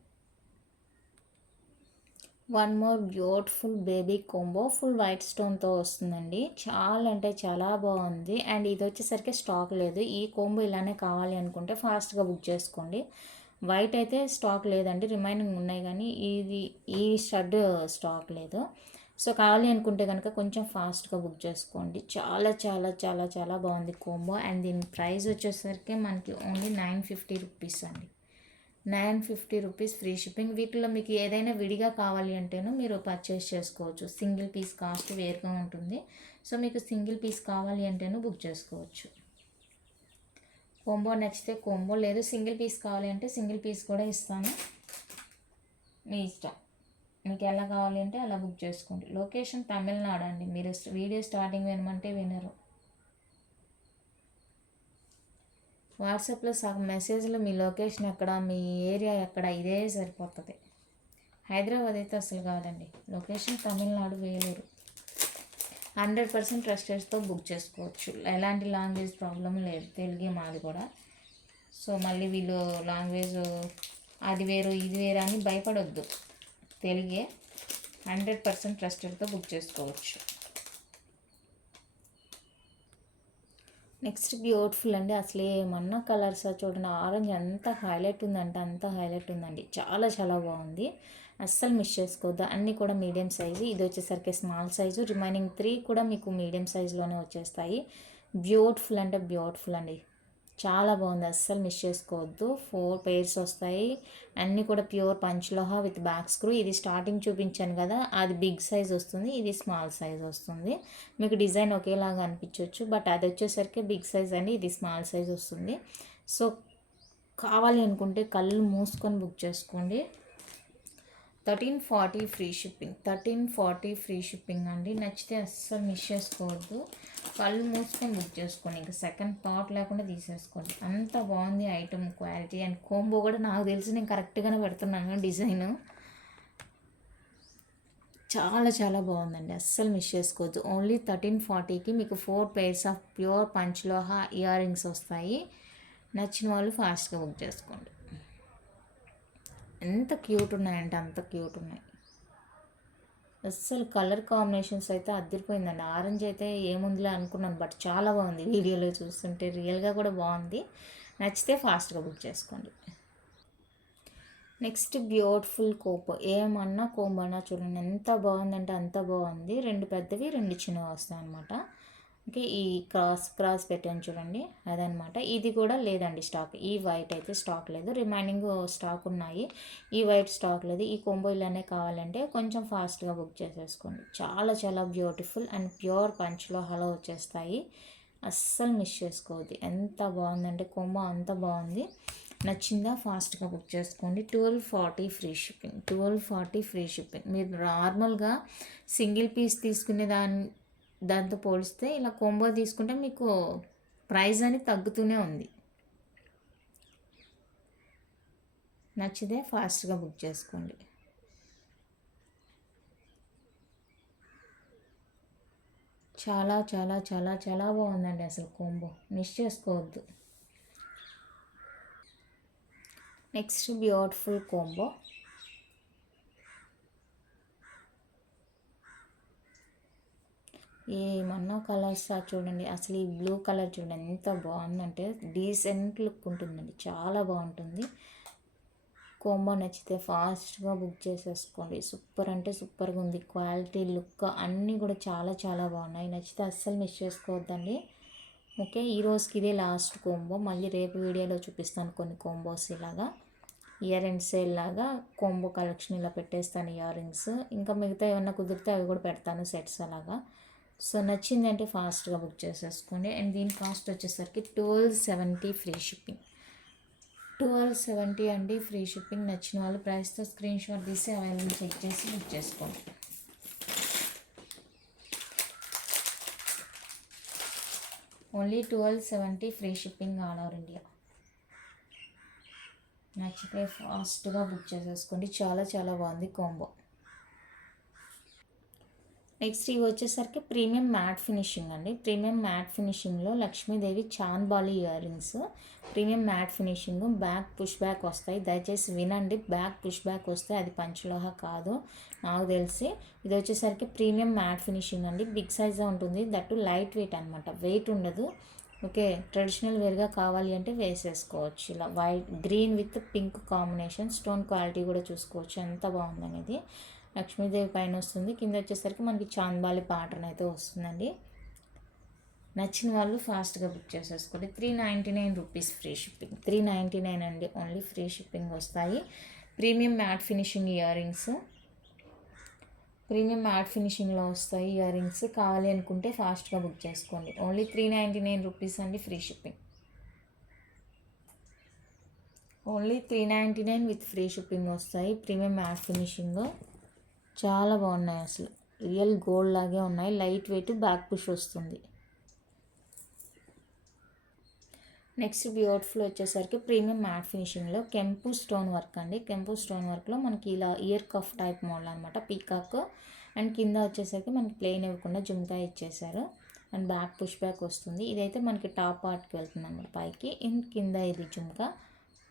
One more beautiful baby combo, full white స్టోన్తో వస్తుందండి. చాలా అంటే చాలా బాగుంది. అండ్ ఇది వచ్చేసరికి స్టాక్ లేదు. ఈ కోంబో ఇలానే కావాలి అనుకుంటే ఫాస్ట్గా బుక్ చేసుకోండి. వైట్ అయితే స్టాక్ లేదండి, రిమైనింగ్ ఉన్నాయి, కానీ ఈ షర్ట్ స్టాక్ లేదు. సో కావాలి అనుకుంటే కనుక కొంచెం ఫాస్ట్గా బుక్ చేసుకోండి. చాలా చాలా చాలా చాలా బాగుంది కోంబో. అండ్ దీని ప్రైస్ వచ్చేసరికి మనకి ఓన్లీ 950 రూపీస్ అండి, 950 రూపీస్ ఫ్రీ షిప్పింగ్. వీటిలో మీకు ఏదైనా విడిగా కావాలి అంటేనూ మీరు పర్చేస్ చేసుకోవచ్చు. సింగిల్ పీస్ కాస్ట్ వేరుగా ఉంటుంది. సో మీకు సింగిల్ పీస్ కావాలి అంటేనూ బుక్ చేసుకోవచ్చు. కోంబో నచ్చితే కోంబో, లేదు సింగిల్ పీస్ కావాలి అంటే సింగిల్ పీస్ కూడా ఇస్తాను, మీ ఇష్టం. మీకు ఎలా కావాలి అంటే అలా బుక్ చేసుకోండి. లొకేషన్ తమిళనాడు అండి. మీరు వీడియో స్టార్టింగ్ వినమంటే వినరు. వాట్సాప్లో సగం మెసేజ్లో మీ లొకేషన్ ఎక్కడ, మీ ఏరియా ఎక్కడ, ఇదే సరిపోతుంది. హైదరాబాద్ అయితే అసలు కాదండి, లొకేషన్ తమిళనాడు, వేలూరు. 100% ట్రస్టెడ్తో బుక్ చేసుకోవచ్చు. ఎలాంటి లాంగ్వేజ్ ప్రాబ్లం లేదు, తెలుగే మాది కూడా. సో మళ్ళీ వీళ్ళు లాంగ్వేజ్ అది వేరు ఇది వేరు అని భయపడొద్దు, తెలుగే. 100% ట్రస్టెడ్తో బుక్ చేసుకోవచ్చు. నెక్స్ట్ బ్యూటిఫుల్ అండి, అసలు ఏమన్నా కలర్స్ చూడండి, ఆరెంజ్ ఎంత హైలైట్ ఉందంటే అంత హైలైట్ ఉందండి, చాలా చాలా బాగుంది. అస్సలు మిస్ చేసుకోవద్దు. అన్నీ కూడా మీడియం సైజు, ఇది వచ్చేసరికి స్మాల్ సైజు, రిమైనింగ్ 3 కూడా మీకు మీడియం సైజులోనే వచ్చేస్తాయి. బ్యూటిఫుల్ అంటే బ్యూటిఫుల్ అండి, చాలా బాగుంది, అస్సలు మిస్ చేసుకోవద్దు. 4 pairs వస్తాయి, అన్నీ కూడా ప్యూర్ పంచలోహ విత్ బ్యాక్ స్క్రూ. ఇది స్టార్టింగ్ చూపించాను కదా, అది బిగ్ సైజ్ వస్తుంది, ఇది స్మాల్ సైజ్ వస్తుంది. మీకు డిజైన్ ఒకేలాగా అనిపించవచ్చు, బట్ అది వచ్చేసరికి బిగ్ సైజ్ అండి, ఇది స్మాల్ సైజ్ వస్తుంది. సో కావాలి అనుకుంటే కళ్ళు మూసుకొని బుక్ చేసుకోండి. 1340 ఫ్రీ షిప్పింగ్, 1340 ఫ్రీ షిప్పింగ్ అండి. నచ్చితే అస్సలు మిస్ చేసుకోవద్దు, కళ్ళు మూసుకొని బుక్ చేసుకోండి, ఇంకా సెకండ్ థాట్ లేకుండా తీసేసుకోండి. అంత బాగుంది ఐటమ్ క్వాలిటీ. అండ్ కోంబో కూడా నాకు తెలిసి నేను కరెక్ట్గానే పెడుతున్నాను డిజైన్, చాలా చాలా బాగుందండి, అస్సలు మిస్ చేసుకోవద్దు. ఓన్లీ 1340కి మీకు 4 pairs of pure panchaloha earrings వస్తాయి. నచ్చిన వాళ్ళు ఫాస్ట్గా బుక్ చేసుకోండి. ఎంత క్యూట్ ఉన్నాయంటే అంత క్యూట్ ఉన్నాయి. అస్సలు కలర్ కాంబినేషన్స్ అయితే అదిరిపోయిందండి. ఆరెంజ్ అయితే ఏముందిలే అనుకున్నాను, బట్ చాలా బాగుంది, వీడియోలో చూస్తుంటే రియల్గా కూడా బాగుంది. నచ్చితే ఫాస్ట్గా బుక్ చేసుకోండి. నెక్స్ట్ బ్యూటిఫుల్ కోంబో, ఏమన్నా కోంబో అన్నా చూడండి ఎంత బాగుందంటే అంత బాగుంది. 2 పెద్దవి 2 చిన్నవి వస్తాయి అన్నమాట. ఓకే, ఈ క్రాస్ పెట్టాను చూడండి, అదనమాట. ఇది కూడా లేదండి స్టాక్, ఈ వైట్ అయితే స్టాక్ లేదు, రిమైనింగ్ స్టాక్ ఉన్నాయి. ఈ వైట్ స్టాక్ లేదు. ఈ కోంబో ఇలానే కావాలంటే కొంచెం ఫాస్ట్గా బుక్ చేసేసుకోండి. చాలా చాలా బ్యూటిఫుల్ అండ్ ప్యూర్ పంచ్లో హలో వచ్చేస్తాయి, అస్సలు మిస్ చేసుకోవద్దు. ఎంత బాగుందంటే కోంబో అంత బాగుంది. నచ్చిందా ఫాస్ట్గా బుక్ చేసుకోండి. 1240 ఫ్రీ షిప్పింగ్, 1240 ఫ్రీ షిప్పింగ్. మీరు నార్మల్గా సింగిల్ పీస్ తీసుకునే దాంతో పోలిస్తే ఇలా కోంబో తీసుకుంటే మీకు ప్రైస్ అని తగ్గుతూనే ఉంది. నచ్చితే ఫాస్ట్గా బుక్ చేసుకోండి. చాలా చాలా చాలా చాలా బాగుందండి అసలు కాంబో, మిస్ చేసుకోవద్దు. నెక్స్ట్ బ్యూటిఫుల్ కాంబో, ఏమన్నా కలర్స్ చూడండి. అసలు ఈ బ్లూ కలర్ చూడండి ఎంత బాగుందంటే డీసెంట్ లుక్ ఉంటుందండి, చాలా బాగుంటుంది. కాంబో నచ్చితే ఫాస్ట్గా బుక్ చేసేసుకోండి. సూపర్ అంటే సూపర్గా ఉంది, క్వాలిటీ లుక్ అన్నీ కూడా చాలా చాలా బాగున్నాయి. నచ్చితే అస్సలు మిస్ చేసుకోవద్దండి. ఓకే, ఈ రోజుకి ఇదే లాస్ట్ కాంబో. మళ్ళీ రేపు వీడియోలో చూపిస్తాను కొన్ని కాంబోస్ ఇలాగా ఇయర్ అండ్ సేల్ లాగా కాంబో కలెక్షన్ ఇలా పెట్టేస్తాను. ఇయర్ రింగ్స్ ఇంకా మిగతా ఏమన్నా కుదిరితే అవి కూడా పెడతాను సెట్స్ అలాగా. సో నచ్చింది అంటే ఫాస్ట్గా బుక్ చేసేసుకోండి. అండ్ దీని కాస్ట్ వచ్చేసరికి 1270 ఫ్రీ షిప్పింగ్. 1270 అండి ఫ్రీ షిప్పింగ్. నచ్చిన వాళ్ళు ప్రైస్తో స్క్రీన్ షాట్ తీసి అవైలబుల్ చెక్ చేసి బుక్ చేసుకోండి. Only 1270 free shipping all over India. నచ్చితే ఫాస్ట్గా బుక్ చేసేసుకోండి. చాలా చాలా బాగుంది కాంబో. నెక్స్ట్ ఇవి వచ్చేసరికి ప్రీమియం మ్యాట్ ఫినిషింగ్ అండి. ప్రీమియం మ్యాట్ ఫినిషింగ్లో Lakshmidevi chandbali earrings. Premium matte finishing, back push back వస్తాయి. దయచేసి వినండి, బ్యాక్ పుష్ బ్యాక్ వస్తే అది పంచలోహ కాదు నాకు తెలిసి. ఇది వచ్చేసరికి ప్రీమియం మ్యాట్ ఫినిషింగ్ అండి. బిగ్ సైజ్గా ఉంటుంది, దట్టు లైట్ వెయిట్ అనమాట, వెయిట్ ఉండదు. ఓకే, ట్రెడిషనల్ వేర్గా కావాలి అంటే వేసేసుకోవచ్చు. ఇలా white green with pink combination. Stone quality కూడా చూసుకోవచ్చు ఎంత బాగుందనేది. లక్ష్మీదేవి పైన వస్తుంది, కింద వచ్చేసరికి మనకి చాంద్బాలి ప్యాటర్న్ అయితే వస్తుందండి. నచ్చిన వాళ్ళు ఫాస్ట్గా బుక్ చేసేసుకోండి. 399 రూపీస్ ఫ్రీ షిప్పింగ్. 399 అండి ఓన్లీ, ఫ్రీ షిప్పింగ్ వస్తాయి. Premium matte finishing earrings, premium matte ఫినిషింగ్లో వస్తాయి ఇయర్ రింగ్స్. కావాలి అనుకుంటే ఫాస్ట్గా బుక్ చేసుకోండి. ఓన్లీ 399 రూపీస్ అండి free shipping. Only 399 with free shipping వస్తాయి. ప్రీమియం మ్యాట్ ఫినిషింగ్ చాలా బాగున్నాయి, అసలు రియల్ గోల్డ్ లాగే ఉన్నాయి. లైట్ వెయిట్, బ్యాక్ పుష్ వస్తుంది. నెక్స్ట్ బ్యూటిఫుల్ వచ్చేసరికి ప్రీమియం మ్యాట్ ఫినిషింగ్లో కెంపు స్టోన్ వర్క్ అండి. కెంపు స్టోన్ వర్క్లో మనకి ఇలా ఇయర్ కఫ్ టైప్ మోడల్ అనమాట, పీకాక్. అండ్ కింద వచ్చేసరికి మనకి ప్లెయిన్ ఇవ్వకుండా జుమ్కా ఇచ్చేసారు. అండ్ బ్యాక్ పుష్ బ్యాక్ వస్తుంది. ఇదైతే మనకి టాప్ పార్ట్కి వెళ్తుంది అనమాట పైకి. అండ్ కింద ఇది జుమ్కా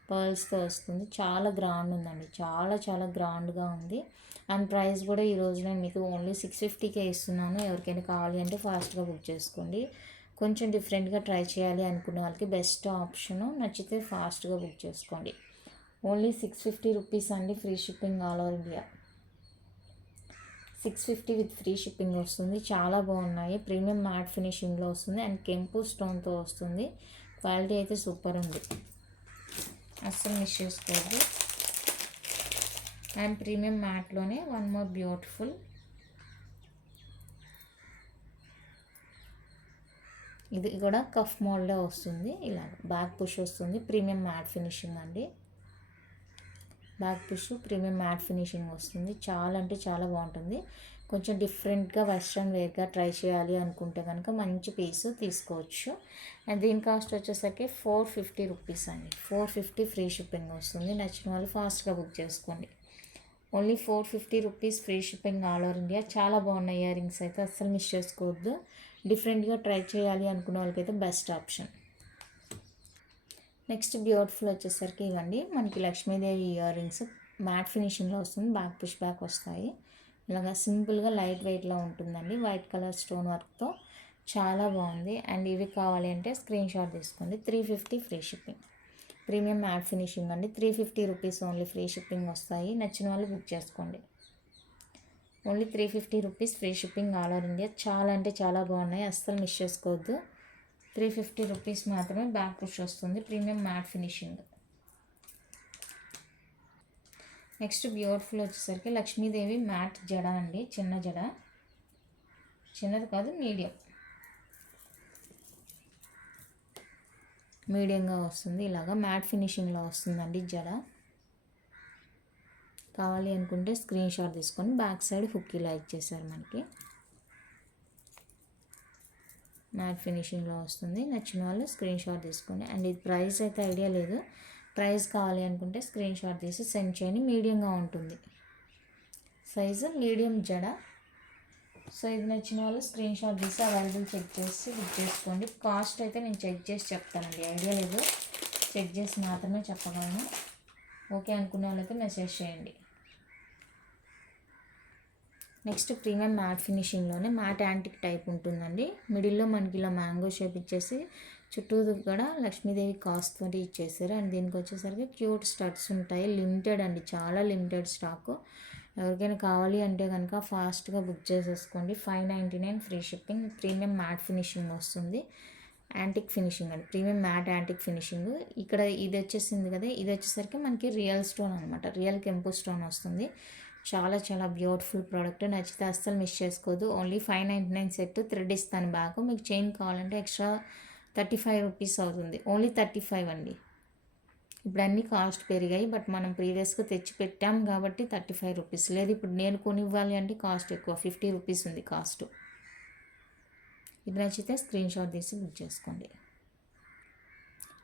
పర్ల్స్తో వస్తుంది. చాలా గ్రాండ్ ఉందండి, చాలా చాలా గ్రాండ్గా ఉంది. అండ్ ప్రైస్ కూడా ఈరోజు నేను మీకు ఓన్లీ 650కే ఇస్తున్నాను. ఎవరికైనా కావాలి అంటే ఫాస్ట్గా బుక్ చేసుకోండి. కొంచెం డిఫరెంట్గా ట్రై చేయాలి అనుకున్న వాళ్ళకి బెస్ట్ ఆప్షను. నచ్చితే ఫాస్ట్గా బుక్ చేసుకోండి. ఓన్లీ 650 రూపీస్ అండి free shipping all over India. 650 with free shipping వస్తుంది. చాలా బాగున్నాయి. ప్రీమియం మ్యాట్ ఫినిషింగ్లో వస్తుంది అండ్ కెంపు స్టోన్తో వస్తుంది. క్వాలిటీ అయితే సూపర్ ఉంది, అస్సలు మిస్ చేసుకోవద్దు. అండ్ ప్రీమియం మ్యాట్లోనే వన్ మోర్ బ్యూటిఫుల్, ఇది కూడా కఫ్ మోల్డే వస్తుంది. ఇలా బ్యాక్ పుష్ వస్తుంది. ప్రీమియం మ్యాట్ ఫినిషింగ్ అండి, back push premium matte finishing వస్తుంది. చాలా అంటే చాలా బాగుంటుంది. కొంచెం డిఫరెంట్గా వెస్ట్రన్ వేర్గా ట్రై చేయాలి అనుకుంటే కనుక మంచి పీస్ తీసుకోవచ్చు. అండ్ దీని కాస్ట్ వచ్చేసరికి 450 రూపీస్ అండి. 450 ఫ్రీ షిప్పింగ్ వస్తుంది. నచ్చిన వాళ్ళు ఫాస్ట్గా బుక్ చేసుకోండి. Only 450 rupees free shipping all over India. చాలా బాగున్నాయి ఇయర్ రింగ్స్ అయితే, అస్సలు మిస్ చేసుకోవద్దు. డిఫరెంట్గా ట్రై చేయాలి అనుకున్న వాళ్ళకైతే బెస్ట్ ఆప్షన్. నెక్స్ట్ బ్యూటిఫుల్ వచ్చేసరికి ఇవ్వండి మనకి లక్ష్మీదేవి ఇయర్ రింగ్స్. మ్యాట్ ఫినిషింగ్లో వస్తుంది, బ్యాక్ పుష్ బ్యాక్ వస్తాయి. ఇలాగా సింపుల్గా లైట్ వెయిట్లో ఉంటుందండి, వైట్ కలర్ స్టోన్ వర్క్తో. చాలా బాగుంది. అండ్ ఇవి కావాలి అంటే స్క్రీన్ షాట్ తీసుకోండి. 350 free shipping. Premium matte finishing అండి. 350 రూపీస్ ఓన్లీ ఫ్రీ షిప్పింగ్ వస్తాయి. నచ్చిన వాళ్ళు బుక్ చేసుకోండి. Only 350 rupees free shipping all over India. చాలా అంటే చాలా బాగున్నాయి, అస్సలు మిస్ చేసుకోవద్దు. 350 రూపీస్ మాత్రమే. బ్యాక్ పుష్ వస్తుంది, premium matte finishing. Next beautiful వచ్చేసరికి లక్ష్మీదేవి మ్యాట్ జడ అండి. చిన్న జడ, చిన్నది కాదు మీడియంగా వస్తుంది. ఇలాగా మ్యాట్ ఫినిషింగ్లో వస్తుందండి జడ. కావాలి అనుకుంటే స్క్రీన్ షాట్ తీసుకొని బ్యాక్ సైడ్ హుక్ ఇలా ఇచ్చేసారు మనకి. మ్యాట్ ఫినిషింగ్లో వస్తుంది. నచ్చిన వాళ్ళు స్క్రీన్ షాట్ తీసుకోండి. అండ్ ఇది ప్రైస్ అయితే ఐడియా లేదు, ప్రైస్ కావాలి అనుకుంటే స్క్రీన్ షాట్ తీసి సెండ్ చేయండి. మీడియంగా ఉంటుంది సైజు, మీడియం జడ. సో ఇది నచ్చిన వాళ్ళు స్క్రీన్ షాట్ తీసి అవైలబుల్ చెక్ చేసి బుక్ చేసుకోండి. కాస్ట్ అయితే నేను చెక్ చేసి చెప్తానండి, ఐడియా లేదు, చెక్ చేసి మాత్రమే చెప్పగలను. ఓకే అనుకునే వాళ్ళైతే మెసేజ్ చేయండి. నెక్స్ట్ ప్రీమియం మ్యాట్ ఫినిషింగ్లోనే మ్యాట్ యాంటిక్ టైప్ ఉంటుందండి. మిడిల్లో మనకి ఇలా మ్యాంగో షేప్ ఇచ్చేసి చుట్టూ కూడా లక్ష్మీదేవి కాస్ట్ తోటి ఇచ్చేసారు. అండ్ దీనికి వచ్చేసరికి క్యూట్ స్టడ్స్ ఉంటాయి. లిమిటెడ్ అండి, చాలా లిమిటెడ్ స్టాకు. ఎవరికైనా కావాలి అంటే కనుక ఫాస్ట్గా బుక్ చేసేసుకోండి. 599 free shipping. Premium matte finishing వస్తుంది, యాంటిక్ ఫినిషింగ్ అండి, ప్రీమియం మ్యాట్ యాంటిక్ ఫినిషింగ్. ఇక్కడ ఇది వచ్చేసింది కదా, ఇది వచ్చేసరికి మనకి రియల్ స్టోన్ అనమాట, రియల్ కెంపు స్టోన్ వస్తుంది. చాలా చాలా బ్యూటిఫుల్ ప్రోడక్ట్. నచ్చితే అస్సలు మిస్ చేసుకోవద్దు. Only 599 set. థ్రెడ్ ఇస్తాను బ్యాక్. మీకు చైన్ కావాలంటే ఎక్స్ట్రా 35 రూపీస్ అవుతుంది. ఓన్లీ 35 అండి. ఇప్పుడు అన్నీ కాస్ట్ పెరిగాయి, బట్ మనం ప్రీవియస్గా తెచ్చి పెట్టాం కాబట్టి 35 రూపీస్. లేదు ఇప్పుడు నేను కొనివ్వాలి అంటే కాస్ట్ ఎక్కువ, 50 రూపీస్ ఉంది కాస్ట్. ఇది నచ్చితే స్క్రీన్ షాట్ తీసి బుక్ చేసుకోండి.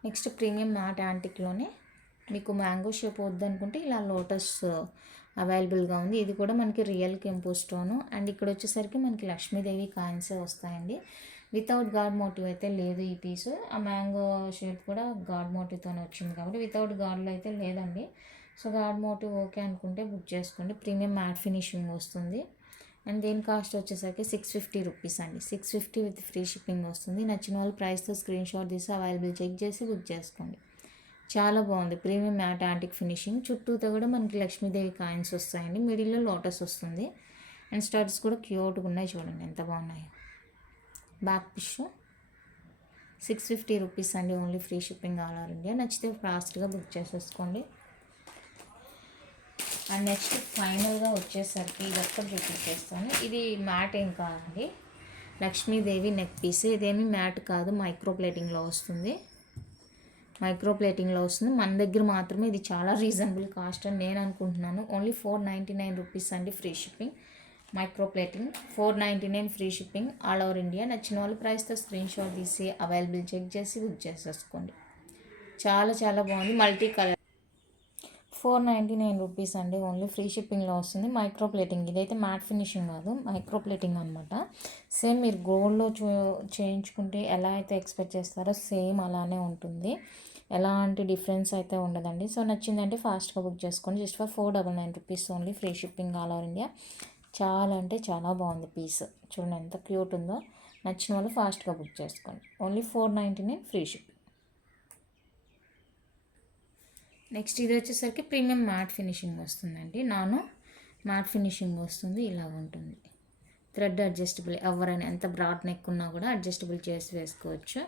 నెక్స్ట్ ప్రీమియం మ్యాట్ యాంటిక్లోనే మీకు మ్యాంగో షేప్ వద్దనుకుంటే ఇలా లోటస్ అవైలబుల్గా ఉంది. ఇది కూడా మనకి రియల్ కెంపు స్టోను. అండ్ ఇక్కడ వచ్చేసరికి మనకి లక్ష్మీదేవి కాయిన్సే వస్తాయండి. వితౌట్ గాడ్ మోటివ్ అయితే లేదు ఈ పీసు. ఆ మ్యాంగో షేప్ కూడా గాడ్ మోటివ్తోనే వచ్చింది కాబట్టి వితౌట్ గాడ్లో అయితే లేదండి. సో గాడ్ మోటివ్ ఓకే అనుకుంటే బుక్ చేసుకోండి. ప్రీమియం మ్యాట్ ఫినిషింగ్ వస్తుంది. అండ్ దీని కాస్ట్ వచ్చేసరికి 650 రూపీస్ అండి. 650 విత్ ఫ్రీ షిప్పింగ్ వస్తుంది. నచ్చిన వాళ్ళు ప్రైస్తో స్క్రీన్ షాట్ తీసి అవైలబుల్ చెక్ చేసి బుక్ చేసుకోండి. చాలా బాగుంది ప్రీమియం మ్యాట్ యాంటిక్ ఫినిషింగ్. చుట్టూతో కూడా మనకి లక్ష్మీదేవి కాయిన్స్ వస్తాయండి. మిడిల్లో లోటస్ వస్తుంది. అండ్ స్టడ్స్ కూడా క్యూట్గా ఉన్నాయి, చూడండి ఎంత బాగున్నాయో. బ్యాక్ పిష్ 650 రూపీస్ అండి. Only free shipping all over India. నచ్చితే ఫాస్ట్గా బుక్ చేసేసుకోండి. అండ్ నెక్స్ట్ ఫైనల్గా వచ్చేసరికి ఇది ఒక్కటి చూపించేస్తాను. ఇది మ్యాట్ ఏం కాదండి, లక్ష్మీదేవి నెక్ పీస్. ఇదేమి మ్యాట్ కాదు, మైక్రో ప్లేటింగ్లో వస్తుంది. మన దగ్గర మాత్రమే ఇది చాలా రీజనబుల్ కాస్ట్ అని నేను అనుకుంటున్నాను. ఓన్లీ 499 రూపీస్ అండి free shipping. Micro plating 499 free shipping all over India. నచ్చిన వాళ్ళు ప్రైస్తో స్క్రీన్ షాట్ తీసి అవైలబుల్ చెక్ చేసి బుక్ చేసేసుకోండి. చాలా చాలా బాగుంది, మల్టీ కలర్. 499 రూపీస్ అండి, ఓన్లీ ఫ్రీ షిప్పింగ్లో వస్తుంది. మైక్రో ప్లేటింగ్, ఇదైతే మ్యాట్ ఫినిషింగ్ కాదు, మైక్రో ప్లేటింగ్ అనమాట. సేమ్ మీరు గోల్డ్లో చేయించుకుంటే ఎలా అయితే ఎక్స్పెక్ట్ చేస్తారో సేమ్ అలానే ఉంటుంది, ఎలాంటి డిఫరెన్స్ అయితే ఉండదండి. సో నచ్చిందంటే ఫాస్ట్గా బుక్ చేసుకోండి. Just for 499 rupees only free shipping all over India. చాలా అంటే చాలా బాగుంది పీస్, చూడండి ఎంత క్యూట్ ఉందో. నచ్చిన వాళ్ళు ఫాస్ట్గా బుక్ చేసుకోండి. Only 499 free shipping. నెక్స్ట్ ఇది వచ్చేసరికి ప్రీమియం మ్యాట్ ఫినిషింగ్ వస్తుందండి. మ్యాట్ ఫినిషింగ్ వస్తుంది, ఇలా ఉంటుంది. థ్రెడ్ అడ్జస్టబుల్, ఎవరైనా ఎంత బ్రాడ్ నెక్ ఉన్నా కూడా అడ్జస్టబుల్ చేసి వేసుకోవచ్చు.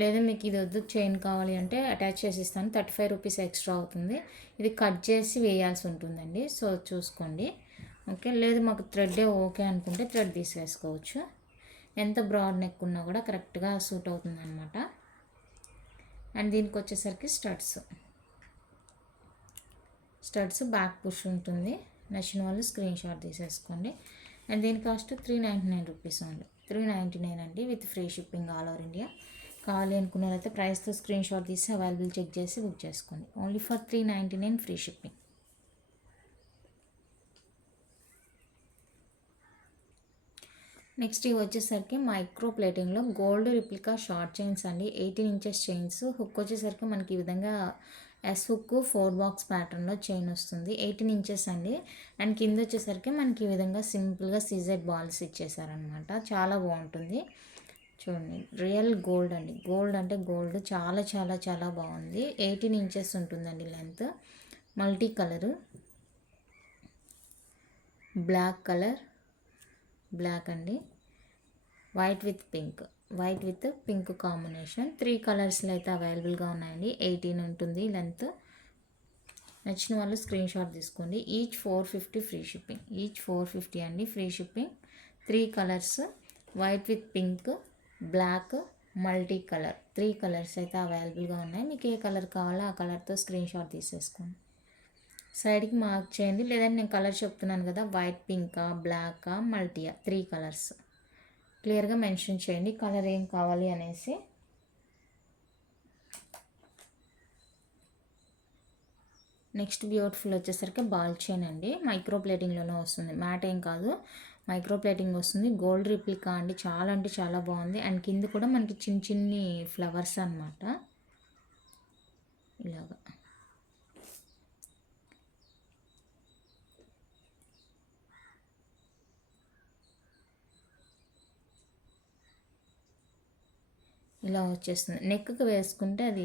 లేదా మీకు ఇది వద్దు చైన్ కావాలి అంటే అటాచ్ చేసి ఇస్తాను, 35 రూపీస్ ఎక్స్ట్రా అవుతుంది. ఇది కట్ చేసి వేయాల్సి ఉంటుందండి, సో చూసుకోండి. ఓకే, లేదు మాకు థ్రెడ్డే ఓకే అనుకుంటే థ్రెడ్ తీసేసుకోవచ్చు. ఎంత బ్రాడ్ నెక్ ఉన్నా కూడా కరెక్ట్గా సూట్ అవుతుంది అనమాట. అండ్ దీనికి వచ్చేసరికి స్టడ్స్ బ్యాక్ పుష్ ఉంటుంది. నచ్చిన వాళ్ళు స్క్రీన్ షాట్ తీసేసుకోండి. అండ్ దీని కాస్ట్ 399 రూపీస్ ఓన్లీ. 399 అండి with free shipping all over India. కావాలి అనుకున్న వాళ్ళైతే ప్రైస్తో స్క్రీన్ షాట్ తీసి అవైలబుల్ చెక్ చేసి బుక్ చేసుకోండి. Only for 399 free shipping. Next ఇవి వచ్చేసరికి మైక్రో ప్లేటింగ్లో గోల్డ్ రిప్లికా షార్ట్ చైన్స్ అండి. 18 ఇంచెస్ చైన్స్. హుక్ వచ్చేసరికి మనకి ఈ విధంగా ఎస్ హుక్ 4 బాక్స్ ప్యాటర్న్లో చైన్ వస్తుంది. 18 ఇంచెస్ అండి. అండ్ కింద వచ్చేసరికి మనకి ఈ విధంగా సింపుల్గా సీజెడ్ బాల్స్ ఇచ్చేసారనమాట. చాలా బాగుంటుంది, చూడండి రియల్ గోల్డ్ అండి. గోల్డ్ అంటే గోల్డ్, చాలా చాలా చాలా బాగుంది. 18 ఇంచెస్ ఉంటుందండి లెంత్. మల్టీ కలరు, బ్లాక్ అండి, వైట్ విత్ పింక్ కాంబినేషన్. 3 కలర్స్లో అయితే అవైలబుల్గా ఉన్నాయండి. 18 ఉంటుంది లెంత్. నచ్చిన వాళ్ళు స్క్రీన్ షాట్ తీసుకోండి. Each 450 free shipping. ఈచ్ 450 అండి free shipping. 3 colours, white with pink, black, multi colour, 3 colours అయితే అవైలబుల్గా ఉన్నాయి. మీకు ఏ కలర్ కావాలో ఆ కలర్తో స్క్రీన్ షాట్ తీసేసుకోండి. సైడ్కి మార్క్ చేయండి, లేదంటే నేను కలర్ చెప్తున్నాను కదా, వైట్, పింకా, బ్లాకా, మల్టీయా, 3 కలర్స్ క్లియర్గా మెన్షన్ చేయండి కలర్ ఏం కావాలి అనేసి. నెక్స్ట్ బ్యూటిఫుల్ వచ్చేసరికి బాల్ చైన్ అండి. మైక్రో ప్లేటింగ్లోనే వస్తుంది, మ్యాట్ ఏం కాదు, మైక్రో ప్లేటింగ్ వస్తుంది. గోల్డ్ రిప్లికా అండి, చాలా అంటే చాలా బాగుంది. అండ్ కింద కూడా మనకి చిన్న చిన్ని ఫ్లవర్స్ అనమాట, ఇలాగా. ఇలా వచ్చేస్తుంది. నెక్కి వేసుకుంటే అది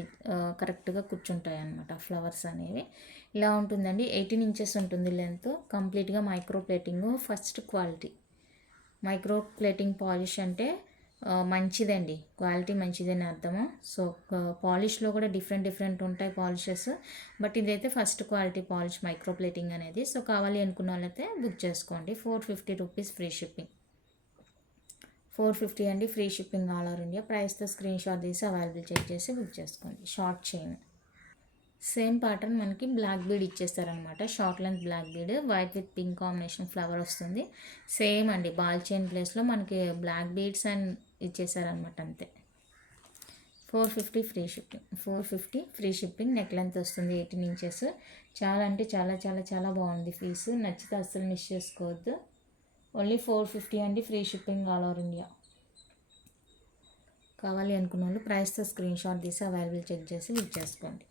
కరెక్ట్గా కూర్చుంటాయి అన్నమాట ఫ్లవర్స్ అనేవి. ఇలా ఉంటుందండి. 18 ఇంచెస్ ఉంటుంది లెంత్. కంప్లీట్గా micro plating, first quality. Micro plating polish అంటే మంచిదండి, క్వాలిటీ మంచిదని అర్థము. సో పాలిష్లో కూడా డిఫరెంట్ డిఫరెంట్ ఉంటాయి పాలిషెస్, బట్ ఇదైతే first quality polish micro plating అనేది. సో కావాలి అనుకున్న వాళ్ళైతే బుక్ చేసుకోండి. 450 రూపీస్ ఫ్రీ షిప్పింగ్. 450 అండి, free shipping all over India. ప్రైస్తో స్క్రీన్ షాట్ తీసి అవైలబుల్ చెక్ చేసి బుక్ చేసుకోండి. షార్ట్ చైన్, సేమ్ ప్యాటర్న్ మనకి బ్లాక్ బీడ్ ఇచ్చేస్తారనమాట. Short length black bead, white with pink combination flower వస్తుంది. సేమ్ అండి, బాల్ చైన్ ప్లేస్లో మనకి బ్లాక్ బీడ్స్ అండ్ ఇచ్చేసారనమాట, అంతే. 450 free shipping. 450 free shipping. Neck length వస్తుంది 18 ఇంచెస్. చాలా అంటే చాలా చాలా చాలా బాగుంది పీసు. నచ్చితే అస్సలు మిస్ చేసుకోవద్దు. ఓన్లీ 450 అండి, free shipping all over India. కావాలి అనుకున్న వాళ్ళు ప్రైస్తో స్క్రీన్ షాట్ తీసి అవైలబుల్ చెక్ చేసి బుక్ చేసుకోండి.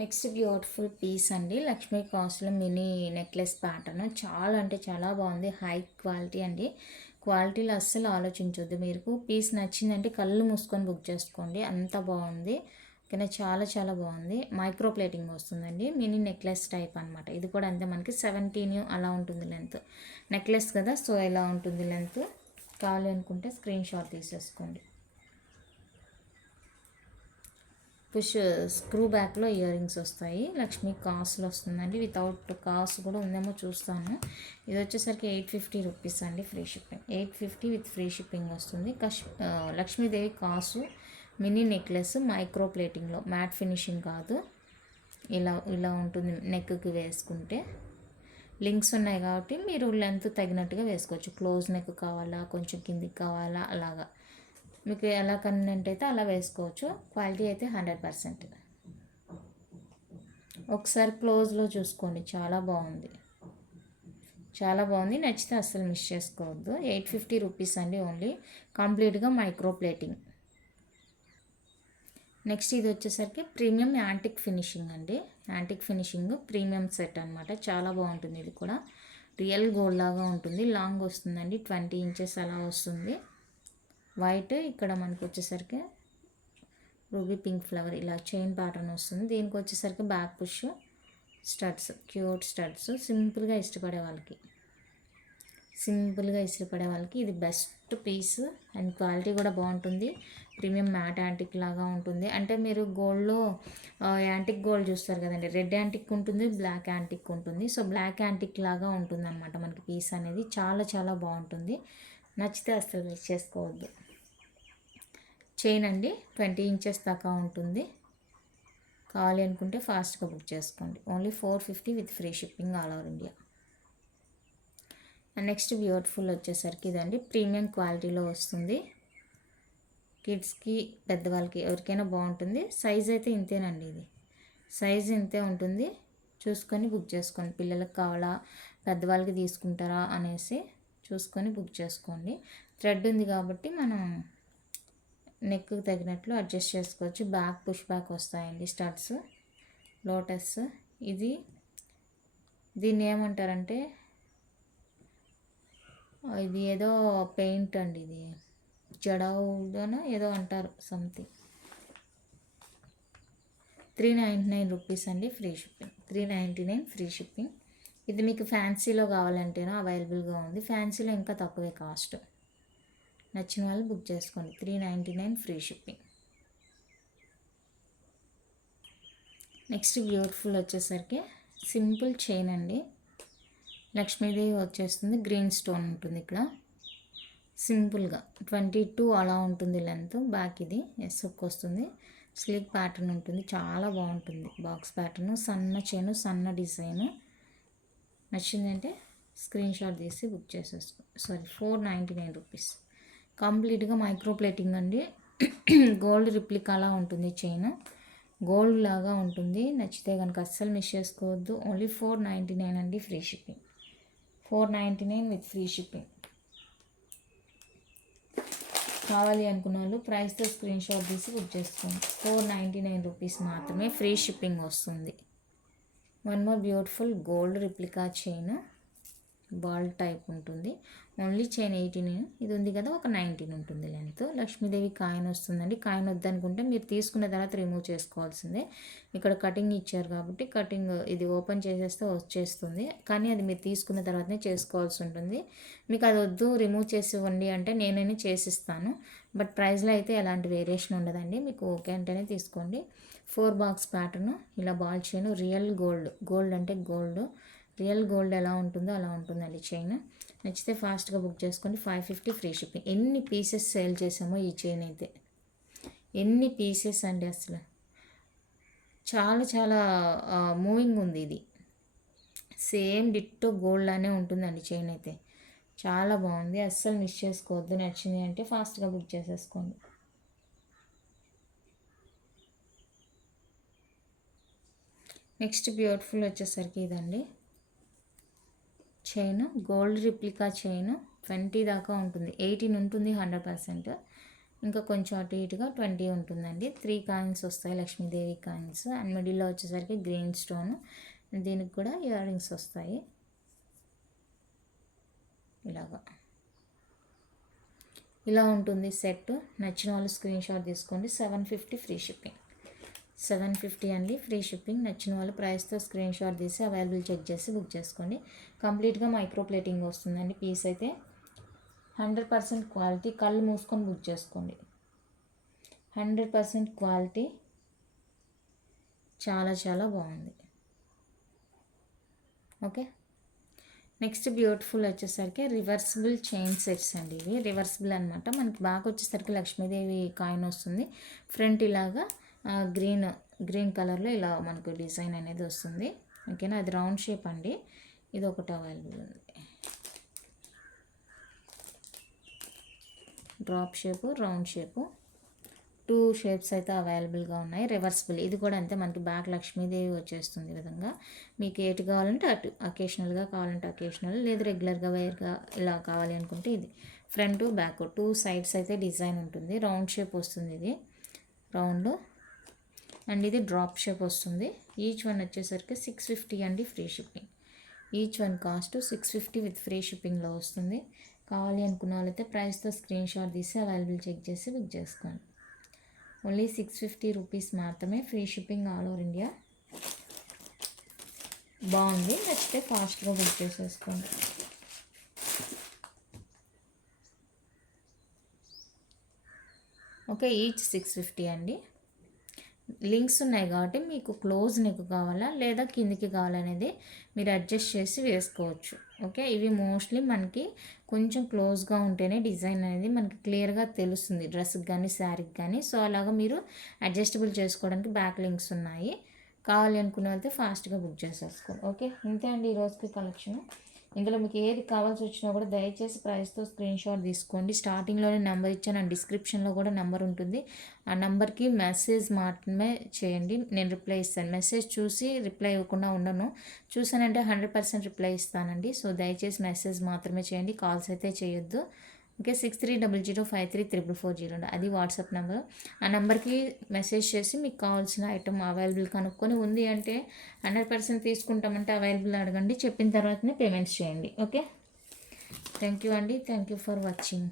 నెక్స్ట్ బ్యూటిఫుల్ పీస్ అండి, లక్ష్మీ కాస్ట్లో మినీ నెక్లెస్ ప్యాటర్న్. చాలా అంటే చాలా బాగుంది, హై క్వాలిటీ అండి. క్వాలిటీలో అస్సలు ఆలోచించొద్దు. మీకు పీస్ నచ్చిందంటే కళ్ళు మూసుకొని బుక్ చేసుకోండి, అంత బాగుంది. ఓకేనా, చాలా చాలా బాగుంది. మైక్రో ప్లేటింగ్ వస్తుందండి, మినీ నెక్లెస్ టైప్ అనమాట. ఇది కూడా అంతే, మనకి 17 అలా ఉంటుంది లెంత్. నెక్లెస్ కదా, సో ఎలా ఉంటుంది లెంత్. కావాలి అనుకుంటే స్క్రీన్ షాట్ తీసేసుకోండి. పుష్ స్క్రూ బ్యాక్లో ఇయర్ రింగ్స్ వస్తాయి. లక్ష్మీ కాస్ట్లో వస్తుందండి, వితౌట్ కాస్ కూడా ఉందేమో చూస్తాను. ఇది వచ్చేసరికి 850 రూపీస్ అండి, free shipping. 850 with free shipping వస్తుంది. లక్ష్మీదేవి కాసు మినీ నెక్లెస్ మైక్రో ప్లేటింగ్లో, మ్యాట్ ఫినిషింగ్ కాదు. ఇలా ఇలా ఉంటుంది. నెక్కి వేసుకుంటే లింక్స్ ఉన్నాయి కాబట్టి మీరు లెంత్ తగినట్టుగా వేసుకోవచ్చు. క్లోజ్ నెక్ కావాలా, కొంచెం కిందికి కావాలా, అలాగా మీకు ఎలా కన్వీనియంట్ అయితే అలా వేసుకోవచ్చు. క్వాలిటీ అయితే 100%. ఒకసారి క్లోజ్లో చూసుకోండి, చాలా బాగుంది, చాలా బాగుంది. నచ్చితే అస్సలు మిస్ చేసుకోవద్దు. 850 రూపీస్ అండి ఓన్లీ, కంప్లీట్గా మైక్రో ప్లేటింగ్. నెక్స్ట్ ఇది వచ్చేసరికి ప్రీమియం యాంటిక్ ఫినిషింగ్ అండి. యాంటిక్ ఫినిషింగ్ ప్రీమియం సెట్ అనమాట. చాలా బాగుంటుంది. ఇది కూడా రియల్ గోల్డ్ లాగా ఉంటుంది. లాంగ్ వస్తుందండి, 20 ఇంచెస్ అలా వస్తుంది. వైట్, ఇక్కడ మనకి వచ్చేసరికి రూబీ పింక్ ఫ్లవర్, ఇలా చైన్ ప్యాటర్న్ వస్తుంది. దీనికి వచ్చేసరికి back push studs, cute studs. సింపుల్గా ఇష్టపడే వాళ్ళకి ఇది బెస్ట్ పీస్. అండ్ క్వాలిటీ కూడా బాగుంటుంది. ప్రీమియం మ్యాట్ యాంటిక్ లాగా ఉంటుంది. అంటే మీరు గోల్డ్లో యాంటిక్ గోల్డ్ చూస్తారు కదండి, రెడ్ యాంటిక్ ఉంటుంది, బ్లాక్ యాంటిక్ ఉంటుంది. సో బ్లాక్ యాంటిక్ లాగా ఉంటుంది అనమాట మనకి పీస్ అనేది. చాలా చాలా బాగుంటుంది. నచ్చితే అస్సలు మిస్ చేసుకోవద్దు. చైన్ అండి, 20 ఇంచెస్ దాకా ఉంటుంది. కావాలి అనుకుంటే ఫాస్ట్గా బుక్ చేసుకోండి. Only 450 with free shipping all over India. And next beautiful వచ్చేసరికి ఇదండి, ప్రీమియం క్వాలిటీలో వస్తుంది. కిడ్స్కి, పెద్దవాళ్ళకి ఎవరికైనా బాగుంటుంది. సైజ్ అయితే ఇంతేనండి, ఇది సైజ్ ఇంతే ఉంటుంది. చూసుకొని బుక్ చేసుకోండి. పిల్లలకు కావాలా, పెద్దవాళ్ళకి తీసుకుంటారా అనేసి చూసుకొని బుక్ చేసుకోండి. థ్రెడ్ ఉంది కాబట్టి మనం నెక్కి తగినట్లు అడ్జస్ట్ చేసుకోవచ్చు. బ్యాక్ పుష్ బ్యాక్ వస్తాయండి స్టడ్స్. లోటస్, దీన్ని ఏమంటారంటే, ఇది ఏదో పెయింట్ అండి, ఇది జడావులోనో ఏదో అంటారు సంథింగ్. 399 రూపీస్ అండి, ఫ్రీ షిప్పింగ్. 399 free shipping. ఇది మీకు ఫ్యాన్సీలో కావాలంటేనో అవైలబుల్గా ఉంది. ఫ్యాన్సీలో ఇంకా తక్కువే కాస్ట్. నచ్చిన వాళ్ళు బుక్ చేసుకోండి. 399 ఫ్రీ షిప్పింగ్. నెక్స్ట్ బ్యూటిఫుల్ వచ్చేసరికి సింపుల్ చైన్ అండి. లక్ష్మీదేవి వచ్చేస్తుంది, గ్రీన్ స్టోన్ ఉంటుంది ఇక్కడ. సింపుల్గా 22 అలా ఉంటుంది లెంత్. బ్యాక్ ఇది ఎస్సుక్ వస్తుంది. స్లీక్ ప్యాటర్న్ ఉంటుంది, చాలా బాగుంటుంది. బాక్స్ ప్యాటర్న్, సన్న చైను, సన్న డిజైన్. నచ్చిందంటే స్క్రీన్ షాట్ తీసి బుక్ చేసేసుకో. 499 రూపీస్. కంప్లీట్గా మైక్రో ప్లేటింగ్ అండి. గోల్డ్ రిప్లికాలా ఉంటుంది చైన్. గోల్డ్ లాగా ఉంటుంది. నచ్చితే కనుక అస్సలు మిస్ చేసుకోవద్దు. ఓన్లీ 499 అండి, free shipping. 499 with free shipping. కావాలి అనుకున్న వాళ్ళు ప్రైస్తో స్క్రీన్ షాట్ తీసి బుక్ చేసుకోండి. 499 రూపీస్ మాత్రమే, ఫ్రీ షిప్పింగ్ వస్తుంది. One more beautiful gold replica chain, ball type ఉంటుంది. ఓన్లీ చైన్ 18, ఇది ఉంది కదా ఒక 19 ఉంటుంది లెంత్. లక్ష్మీదేవి కాయిన్ వస్తుందండి. కాయిన్ వద్దనుకుంటే మీరు తీసుకున్న తర్వాత రిమూవ్ చేసుకోవాల్సిందే. ఇక్కడ కటింగ్ ఇచ్చారు కాబట్టి కటింగ్ ఇది ఓపెన్ చేసేస్తే వచ్చేస్తుంది, కానీ అది మీరు తీసుకున్న తర్వాతనే చేసుకోవాల్సి ఉంటుంది. మీకు అది వద్దు రిమూవ్ చేసి ఇవ్వండి అంటే నేనే చేసిస్తాను, బట్ ప్రైస్లో అయితే ఎలాంటి వేరియేషన్ ఉండదండి. మీకు ఓకే అంటేనే తీసుకోండి. 4 బాక్స్ ప్యాటర్న్, ఇలా ball chain, real gold. Gold అంటే గోల్డ్, రియల్ గోల్డ్ ఎలా ఉంటుందో అలా ఉంటుందండి చైన్. నచ్చితే ఫాస్ట్గా బుక్ చేసుకోండి. 550 ఫ్రీ షిప్పింగ్. ఎన్ని పీసెస్ సేల్ చేసామో ఈ చైన్ అయితే, ఎన్ని పీసెస్ అండి, అసలు చాలా చాలా మూవింగ్ ఉంది. ఇది సేమ్ డిట్టో గోల్డ్ లానే ఉంటుందండి చైన్ అయితే. చాలా బాగుంది, అస్సలు మిస్ చేసుకోవద్దు. నచ్చింది అంటే ఫాస్ట్గా బుక్ చేసేసుకోండి. నెక్స్ట్ బ్యూటిఫుల్ వచ్చేసరికి ఇదండి చైన్, గోల్డ్ రిప్లికా చైన్. 20 దాకా ఉంటుంది, 18 ఉంటుంది 100%. ఇంకా కొంచెం అటు ఇటుగా 20 ఉంటుందండి. 3 కాయిన్స్ వస్తాయి, లక్ష్మీదేవి కాయిన్స్. అండ్ మిడిల్లో వచ్చేసరికి గ్రీన్ స్టోన్. దీనికి కూడా ఇయర్ రింగ్స్ వస్తాయి ఇలాగా. ఇలా ఉంటుంది సెట్. నచ్చిన వాళ్ళు స్క్రీన్ షాట్ తీసుకోండి. 750 ఫ్రీ షిప్పింగ్. 750 అండి, ఫ్రీ షిప్పింగ్. నచ్చిన వాళ్ళు ప్రైస్తో స్క్రీన్ షాట్ తీసి అవైలబుల్ చెక్ చేసి బుక్ చేసుకోండి. కంప్లీట్గా మైక్రో ప్లేటింగ్ వస్తుందండి పీస్ అయితే. 100% క్వాలిటీ. కళ్ళు మూసుకొని బుక్ చేసుకోండి. 100% క్వాలిటీ, చాలా చాలా బాగుంది. ఓకే, నెక్స్ట్ బ్యూటిఫుల్ వచ్చేసరికి రివర్సిబుల్ చైన్ సెట్స్ అండి. ఇవి రివర్సిబుల్ అనమాట. మనకి బాగా వచ్చేసరికి లక్ష్మీదేవి కాయిన్ వస్తుంది. ఫ్రంట్ ఇలాగా గ్రీన్ కలర్లో ఇలా మనకు డిజైన్ అనేది వస్తుంది. ఓకేనా, అది రౌండ్ షేప్ అండి. ఇది ఒకటి అవైలబుల్ ఉంది. Drop shape, round shape, 2 shapes అయితే అవైలబుల్గా ఉన్నాయి. రివర్సిబుల్. ఇది కూడా అంతే, మనకి బ్యాక్ లక్ష్మీదేవి వచ్చేస్తుంది ఈ విధంగా. మీకు ఏటు కావాలంటే అటు, అకేషనల్గా కావాలంటే అకేషనల్, లేదు రెగ్యులర్గా వేర్గా ఇలా కావాలి అనుకుంటే ఇది. ఫ్రంట్ బ్యాక్ 2 సైడ్స్ అయితే డిజైన్ ఉంటుంది. రౌండ్ షేప్ వస్తుంది ఇది, రౌండ్. అండ్ ఇది డ్రాప్ షేప్ వస్తుంది. ఈచ్ వన్ వచ్చేసరికి 650 అండి, free shipping. Each one cost 650 with free షిప్పింగ్లో వస్తుంది. కావాలి అనుకున్న వాళ్ళైతే ప్రైస్తో స్క్రీన్ షాట్ తీసి అవైలబుల్ చెక్ చేసి బుక్ చేసుకోండి. ఓన్లీ 650 రూపీస్ మాత్రమే, free shipping all over India. బాగుంది, నచ్చితే ఫాస్ట్గా బుక్ చేసేసుకోండి. ఓకే, ఈచ్ 650 అండి. లింక్స్ ఉన్నాయి కాబట్టి మీకు క్లోజ్ నెక్ కావాలా లేదా కిందికి కావాలనేది మీరు అడ్జస్ట్ చేసి వేసుకోవచ్చు. ఓకే, ఇవి మోస్ట్లీ మనకి కొంచెం క్లోజ్గా ఉంటేనే డిజైన్ అనేది మనకి క్లియర్గా తెలుస్తుంది డ్రెస్కి కానీ శారీకి కానీ. సో అలాగా మీరు అడ్జస్టబుల్ చేసుకోవడానికి బ్యాక్ లింక్స్ ఉన్నాయి. కావాలి అనుకున్న వాళ్ళతో ఫాస్ట్గా బుక్ చేసేసుకోండి. ఓకే, ఇంతే అండి ఈరోజుకి కలెక్షన్. ఇందులో మీకు ఏది కావాల్సి వచ్చినా కూడా దయచేసి ప్రైస్తో స్క్రీన్ షాట్ తీసుకోండి. స్టార్టింగ్లోనే నెంబర్ ఇచ్చాను, అండ్ డిస్క్రిప్షన్లో కూడా నెంబర్ ఉంటుంది. ఆ నెంబర్కి మెసేజ్ మాత్రమే చేయండి, నేను రిప్లై ఇస్తాను. మెసేజ్ చూసి రిప్లై ఇవ్వకుండా ఉండను. చూసానంటే 100% రిప్లై ఇస్తానండి. సో దయచేసి మెసేజ్ మాత్రమే చేయండి, కాల్స్ అయితే చేయొద్దు. ఓకే, 6300533440 అది వాట్సాప్ నెంబర్. ఆ నెంబర్కి మెసేజ్ చేసి మీకు కావాల్సిన ఐటమ్ అవైలబుల్ కనుక్కొని ఉంది అంటే 100% తీసుకుంటామంటే అవైలబుల్ అడగండి, చెప్పిన తర్వాతనే పేమెంట్స్ చేయండి. ఓకే, థ్యాంక్ యూ అండి, థ్యాంక్ యూ ఫర్ వాచింగ్.